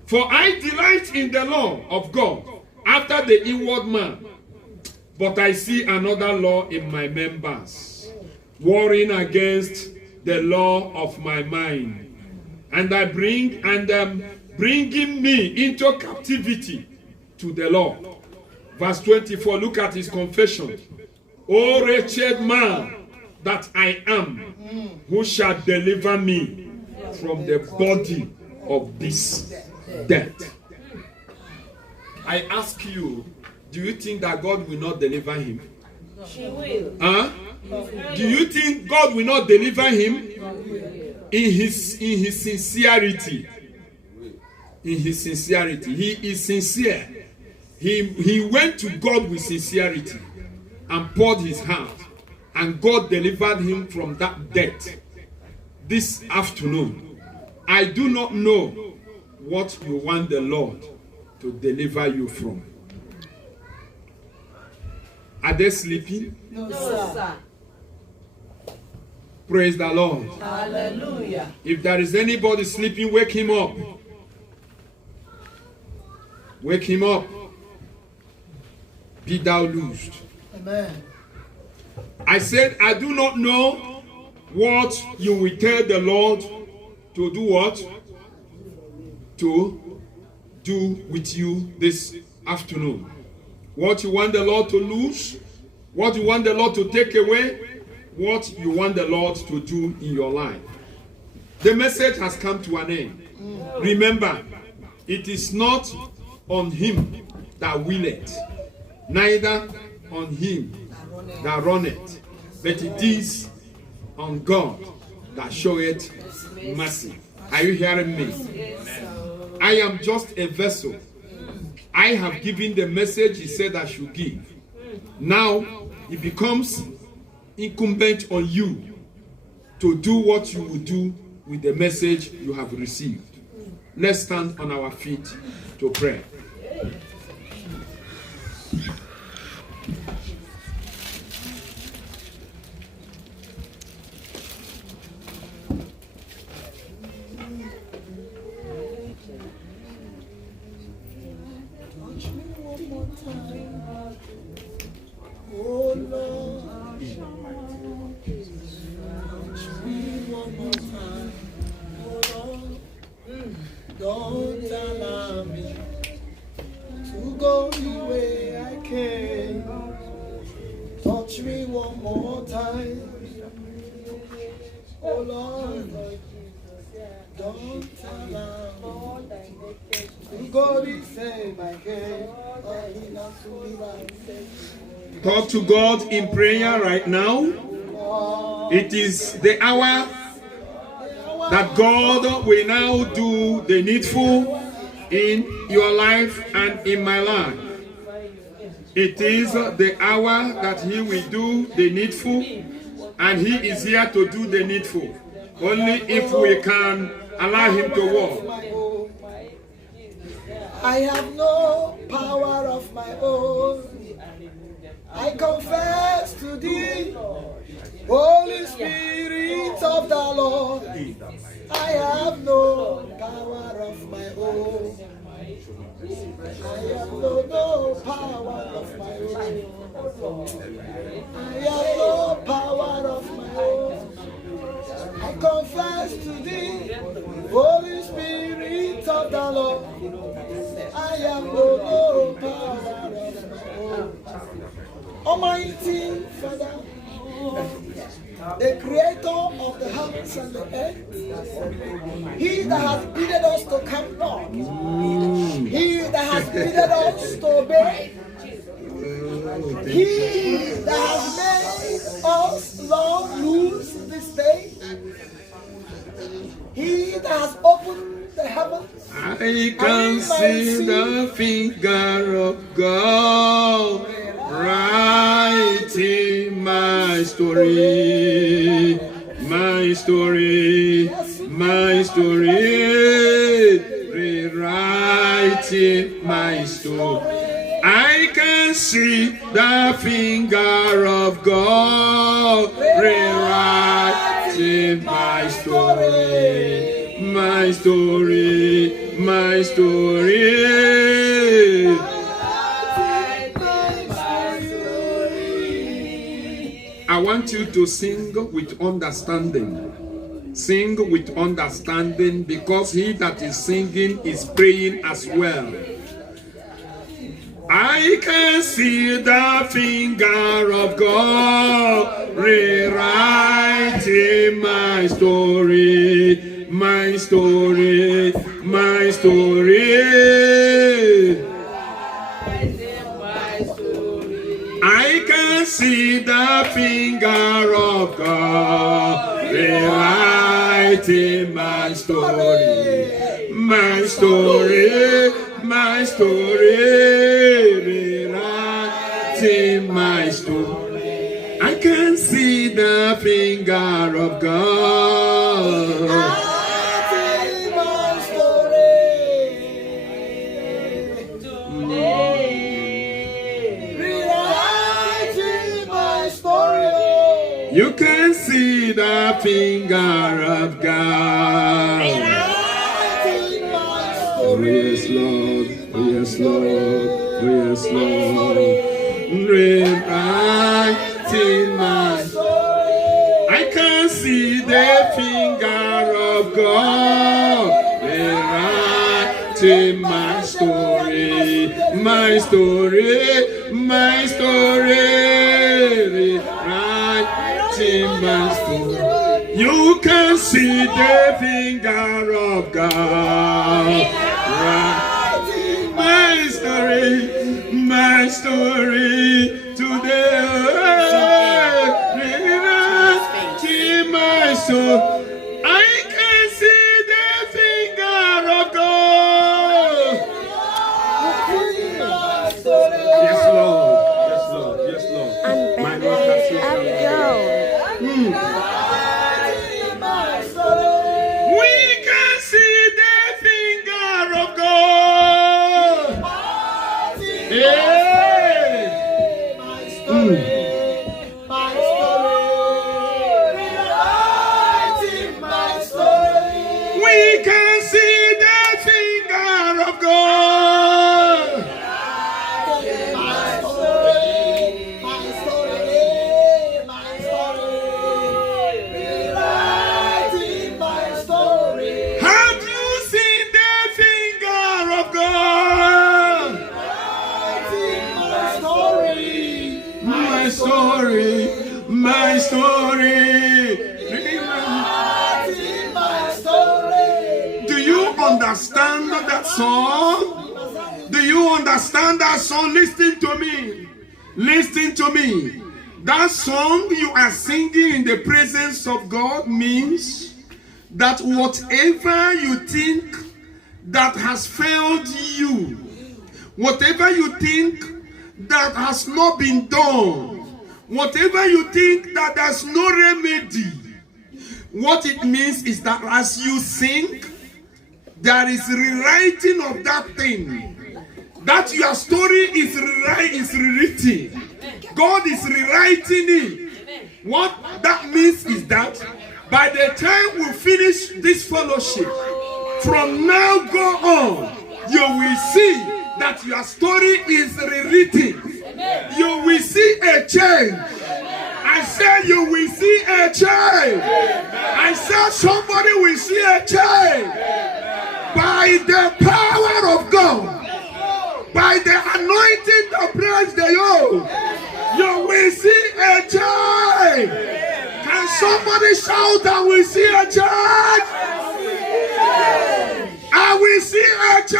For I delight in the law of God after the inward man. But I see another law in my members, warring against the law of my mind. And I bringing me into captivity to the law. Verse 24, look at his confession. O wretched man that I am, who shall deliver me from the body of this death? I ask you, do you think that God will not deliver him? She will. Huh? Do you think God will not deliver him? In his sincerity. In his sincerity. He is sincere. He went to God with sincerity and poured his heart, and God delivered him from that death. This afternoon, I do not know what you want the Lord to deliver you from. Are they sleeping? No, sir. Praise the Lord. Hallelujah. If there is anybody sleeping, wake him up. Wake him up. Be thou loosed. Amen. I said, I do not know what you will tell the Lord to do what? To do with you this afternoon. What you want the Lord to lose? What you want the Lord to take away? What you want the Lord to do in your life? The message has come to an end. Remember, it is not on him that willeth, neither on him that runneth, but it is on God that showeth mercy. Are you hearing me? I am just a vessel. I have given the message he said I should give. Now it becomes incumbent on you to do what you will do with the message you have received. Let's stand on our feet to pray. Touch me one more time. Oh Lord. Touch me one more time. Oh Lord. Don't allow me to go the way I came. Touch me one more time. Oh Lord. Don't allow me to go the same I came. Talk to God in prayer right now. It is the hour that God will now do the needful in your life and in my life. It is the hour that he will do the needful, and he is here to do the needful. Only if we can allow him to walk. I have no power of my own. I confess to thee, Holy Spirit of the Lord. I have no power of my own. I have no power of my own. I have no power of my own. I confess to thee, Holy Spirit of the Lord. I have no power of my own. Almighty Father, the creator of the heavens and the earth. He that has bidden us to come north. He that has bidden us to obey. He that has made us, Lord, lose this day. He that has opened the heavens. I can see the finger of God writing my story, my story, my story, rewriting my story. I can see the finger of God rewriting my story, my story, my story. I want you to sing with understanding. Sing with understanding, because he that is singing is praying as well. I can see the finger of God rewriting my story, my story, my story. I can see the finger of God rewriting my story, my story, my story, rewriting my story. I can see the finger of God. You can see the finger of God. Oh yes, Lord. Oh yes, Lord. Oh yes, Lord. Rewriting my story. I can see the finger of God rewriting my story, my story, my story. My story. You can see the finger of God. My story, my story today. My soul. I can see the finger of God. Yes, Lord. Yes, Lord. Yes, Lord. My Lord has seen we can see the finger of God. Yeah. My story, my story, my story. We can see the finger of God. My story, my story. My story. Do you understand that song? Do you understand that song? Listen to me. Listen to me. That song you are singing in the presence of God means that whatever you think that has failed you, whatever you think that has not been done, whatever you think that there's no remedy, what it means is that as you sing, there is rewriting of that thing. That your story is rewritten. God is rewriting it. What that means is that by the time we finish this fellowship, from now go on, you will see that your story is rewritten. You will see a change. I said you will see a change. I said somebody will see a change. By the power of God, by the anointing that breaks the yoke, you will see a change. Can Somebody shout, I will see a church. I will see a church.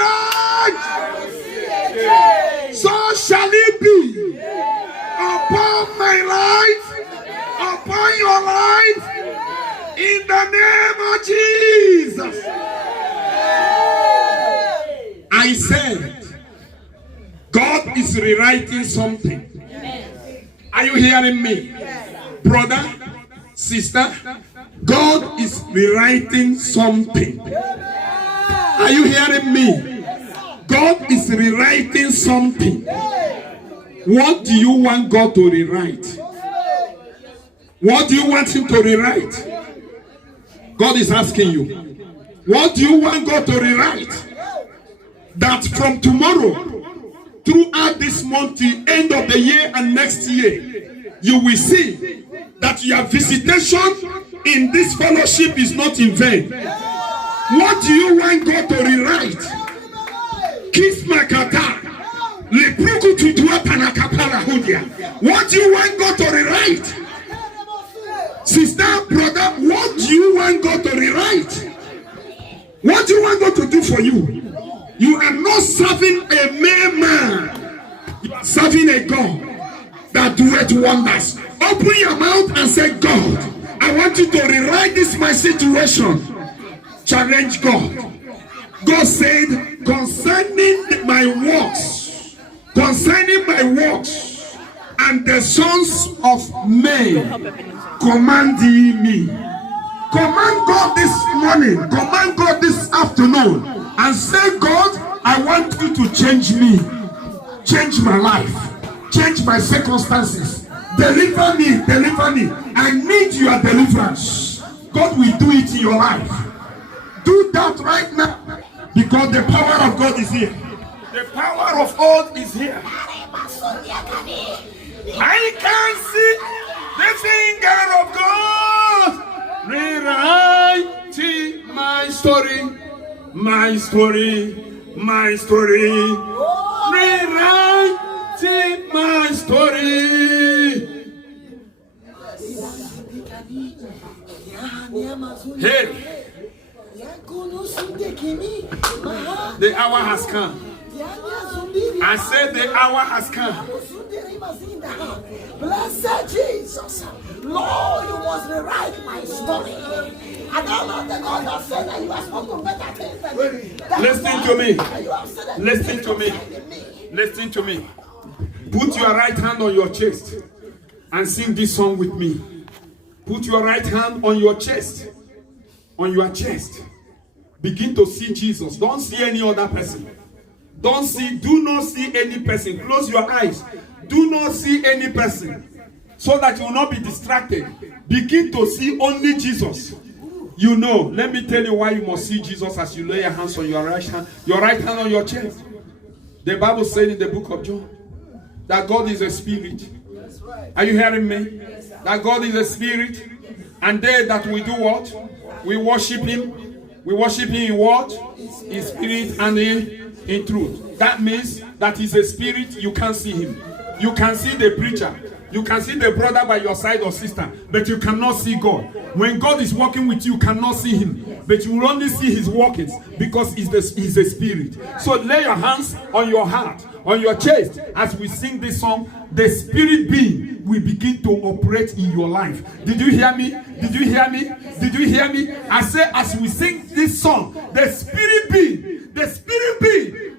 So shall it be upon my life, upon your life, in the name of Jesus. I said, God is rewriting something. Are you hearing me? Brother, sister, God is rewriting something. Are you hearing me? God is rewriting something. What do you want God to rewrite? What do you want him to rewrite? God is asking you. What do you want God to rewrite? That from tomorrow, throughout this month, the end of the year and next year, you will see that your visitation in this fellowship is not in vain. What do you want God to rewrite? Kiss Makata. What do you want God to rewrite? Sister, brother, what do you want God to rewrite? What do you want God to do for you? You are not serving a mere man. You are serving a God that doeth wonders. Open your mouth and say, God, I want you to rewrite this my situation. Challenge God. God said, concerning my works and the sons of men, command ye me. Command God this morning, command God this afternoon, and say, God, I want you to change me, change my life, change my circumstances, deliver me, deliver me. I need your deliverance. God will do it in your life. Do that right now, because the power of God is here. The power of God is here. I can see the finger of God rewriting my story, my story, my story, rewriting my story. Hey, the hour has come. I said the hour has come. Blessed Jesus, Lord, you must rewrite my story. I don't know the God that said that you are supposed to better things than me. Listen to me. Listen to me. Listen to me. Put your right hand on your chest and sing this song with me. Put your right hand on your chest. On your chest. Begin to see Jesus. Don't see any other person. Do not see any person. Close your eyes. Do not see any person, so that you will not be distracted. Begin to see only Jesus. You know, let me tell you why you must see Jesus as you lay your hands on your right hand on your chest. The Bible said in the book of John that God is a spirit. Are you hearing me? That God is a spirit, and they that we do what? We worship him. We worship him in what? In spirit and in truth. That means that he's a spirit. You can't see him. You can see the preacher. You can see the brother by your side or sister, but you cannot see God. When God is working with you, you cannot see him, but you will only see his workings, because he's a spirit. So lay your hands on your heart, on your chest, as we sing this song. The spirit being will begin to operate in your life. Did you hear me? Did you hear me? Did you hear me? I say, as we sing this song, the spirit being,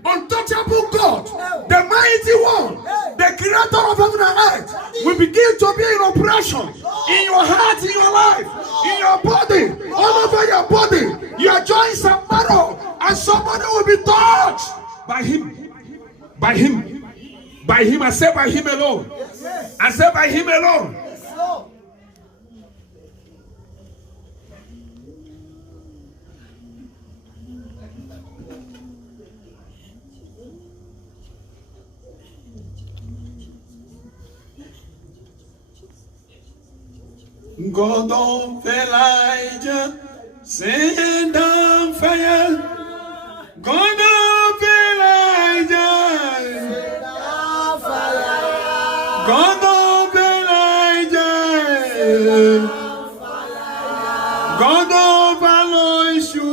untouchable God, the mighty one, the creator of heaven and earth, will begin to be in operation in your heart, in your life, in your body, all over your body, your joints and marrow, and somebody will be touched by him. By him. By him. I say by him alone. I say by him alone. God of Elijah, send down fire. God of Elijah, send down fire. God of Elijah, God of Aloysius.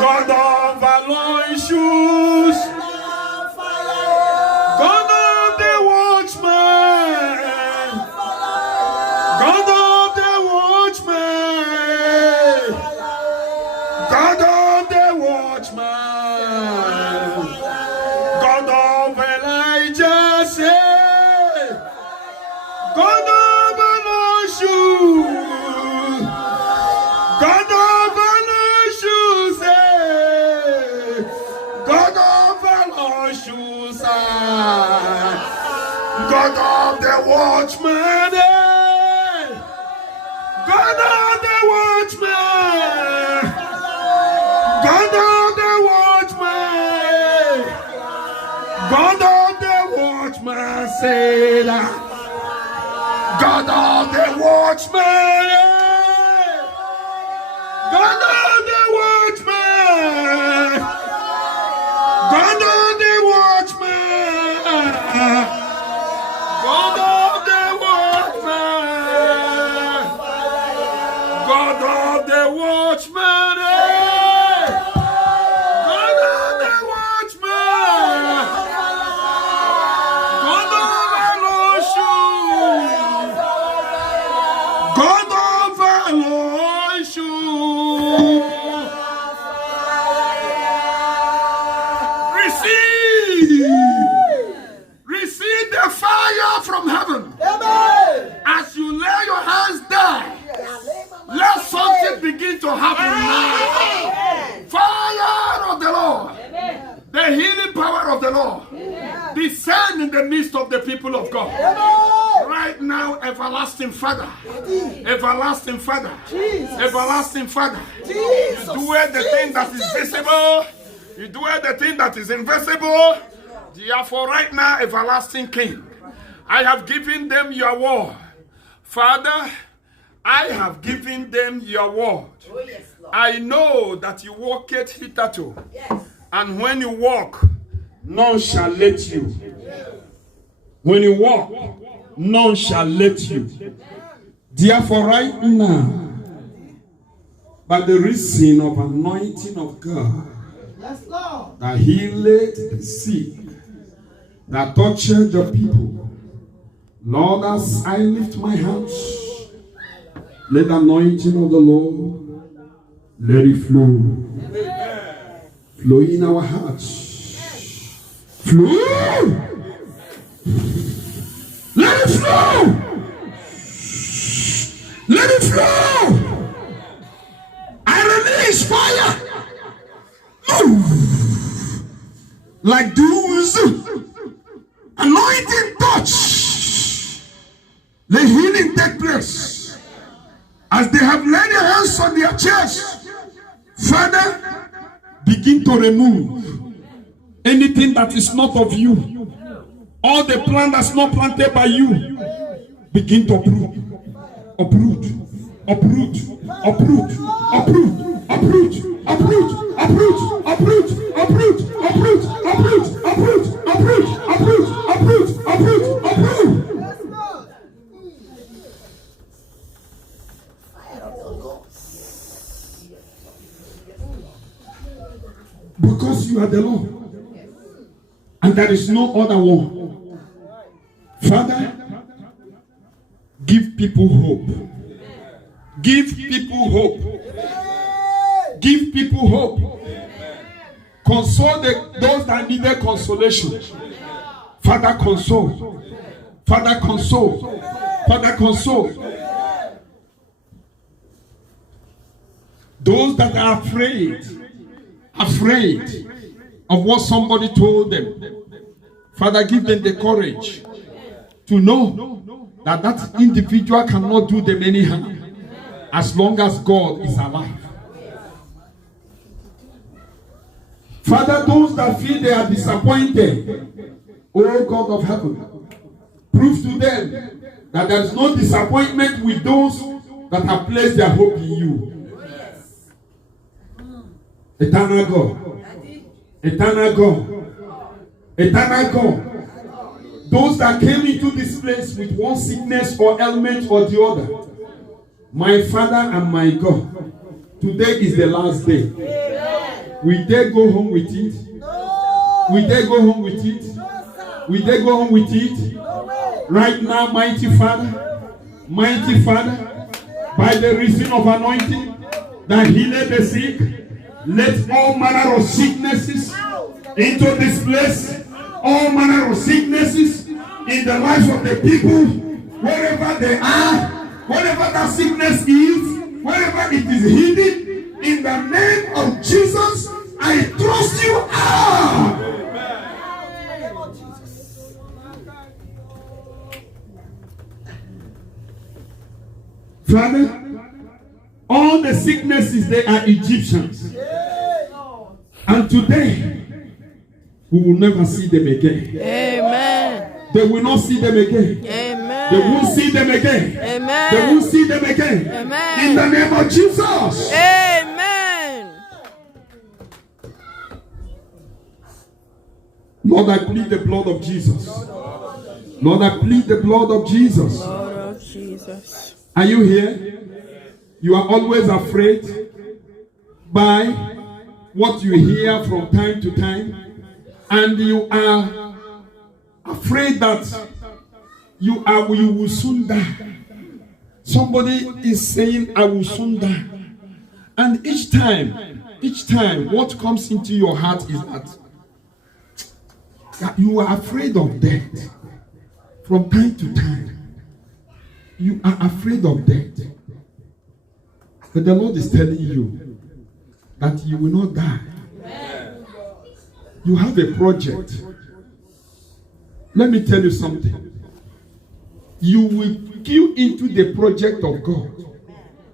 God of Aloysius. God of the watchman. God of the watchman. God of the watchman. God of Elijah. Say, God of Aloysius. God of Aloysius. Say, God of Aloysius. God of the watchman. God of the watchman. God of the watchman. God of the watchman. Say that. God of the watchman. God of the watchman. God of the watchman. God of the watchman. God of the watchman. God of the watchman. God of Aloysius. God of Aloysius. Receive the fire from heaven. As you lay your hands there, let something begin to happen now. Fire of the Lord, the healing power of the Lord, descend in the midst of the people of God. Right now, everlasting Father, everlasting Father, everlasting Father, you do the thing that is visible, you do the thing that is invisible. Therefore, right now, everlasting King, I have given them your word. Father, I have given them your word. I know that you walk it hitherto. And when you walk, none shall let you. When you walk, none shall let you. Therefore, right now, by the reason of anointing of God, that healed the sick, that touched the people, Lord, as I lift my hands, let the anointing of the Lord, let it flow. Flow in our hearts. Flow! Let it flow! Let it flow! I release fire! Move! Like dews, anointing touch. Let healing take place. As they have laid their hands on their chest, Father, begin to remove anything that is not of you. All the plant that's not planted by you, begin to uproot. Uproot. Uproot. Uproot. Uproot. Uproot. Uproot. Uproot. Uproot. Uproot. Uproot. Uproot. Uproot. Uproot. Uproot. Uproot. Uproot. Uproot. Because you are the Lord, and there is no other one. Father, give people hope. Give people hope. Give people hope. Console those that needed consolation. Father, console. Father, console. Father, console. Those that are afraid of what somebody told them. Father, give them the courage to know that that individual cannot do them any harm as long as God is alive. Father, those that feel they are disappointed, oh God of heaven, prove to them that there is no disappointment with those that have placed their hope in you. Eternal God, eternal God, eternal God. Those that came into this place with one sickness or ailment or the other, My Father and my God, today is the last day. Will they go home with it? Will they go home with it? Will they go home with it? Right now, mighty Father, by the reason of anointing that healeth the sick, let all manner of sicknesses into this place, all manner of sicknesses in the lives of the people, wherever they are, wherever that sickness is, wherever it is hidden, in the name of Jesus, I trust you out. Father, all the sicknesses, they are Egyptians. And today, we will never see them again. Amen. They will not see them again. Amen. They won't see them again. Amen. They won't see them again. Amen. In the name of Jesus. Amen. Lord, I plead the blood of Jesus. Lord, I plead the blood of Jesus. Lord of Jesus. Are you here? You are always afraid by what you hear from time to time, and you are afraid that you will soon die. Somebody is saying, I will soon die. And each time, what comes into your heart is that you are afraid of death. From time to time, you are afraid of death. But the Lord is telling you that you will not die. You have a project. Let me tell you something. You will queue into the project of God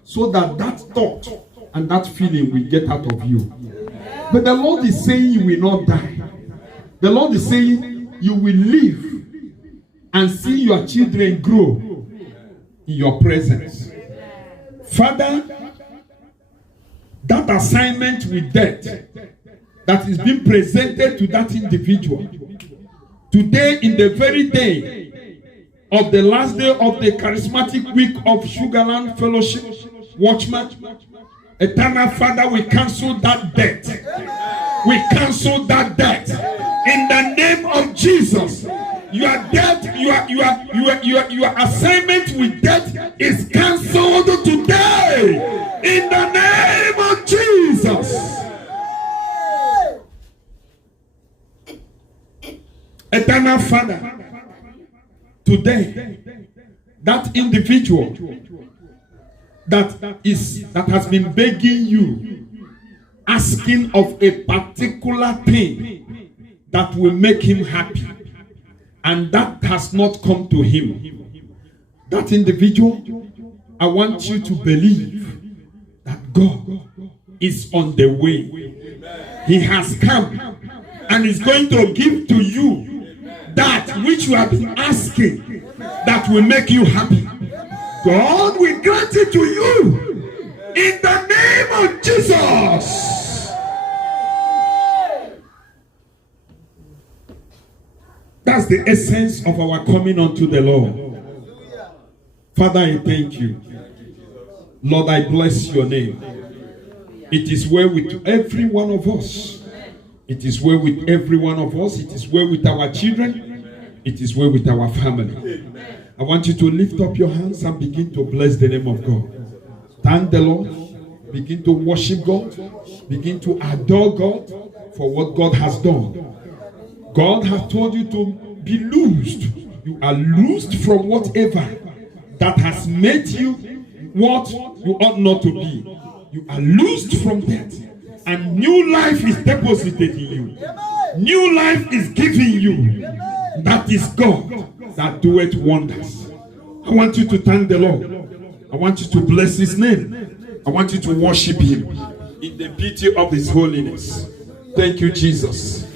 so that that thought and that feeling will get out of you. But the Lord is saying you will not die. The Lord is saying you will live and see your children grow in your presence. Father, that assignment with death that is being presented to that individual today, in the very day of the last day of the charismatic week of Sugarland Fellowship Watchman, eternal Father, we cancel that death. We cancel that death in the name of Jesus. Your death, your assignment with death is cancelled today in the name of Jesus. Eternal Father, today, that individual that has been begging you, asking of a particular thing that will make him happy, and that has not come to him, that individual, I want you to believe that God is on the way. He has come and is going to give to you that which you have been asking that will make you happy. God will grant it to you in the name of Jesus. That's the essence of our coming unto the Lord. Father, I thank you. Lord, I bless your name. It is well with every one of us. It is well with every one of us. It is well with our children. It is well with our family. I want you to lift up your hands and begin to bless the name of God. Thank the Lord. Begin to worship God. Begin to adore God for what God has done. God has told you to be loosed. You are loosed from whatever that has made you what you ought not to be. You are loosed from that. And new life is deposited in you. New life is given you. That is God that doeth wonders. I want you to thank the Lord. I want you to bless his name. I want you to worship him in the beauty of his holiness. Thank you, Jesus.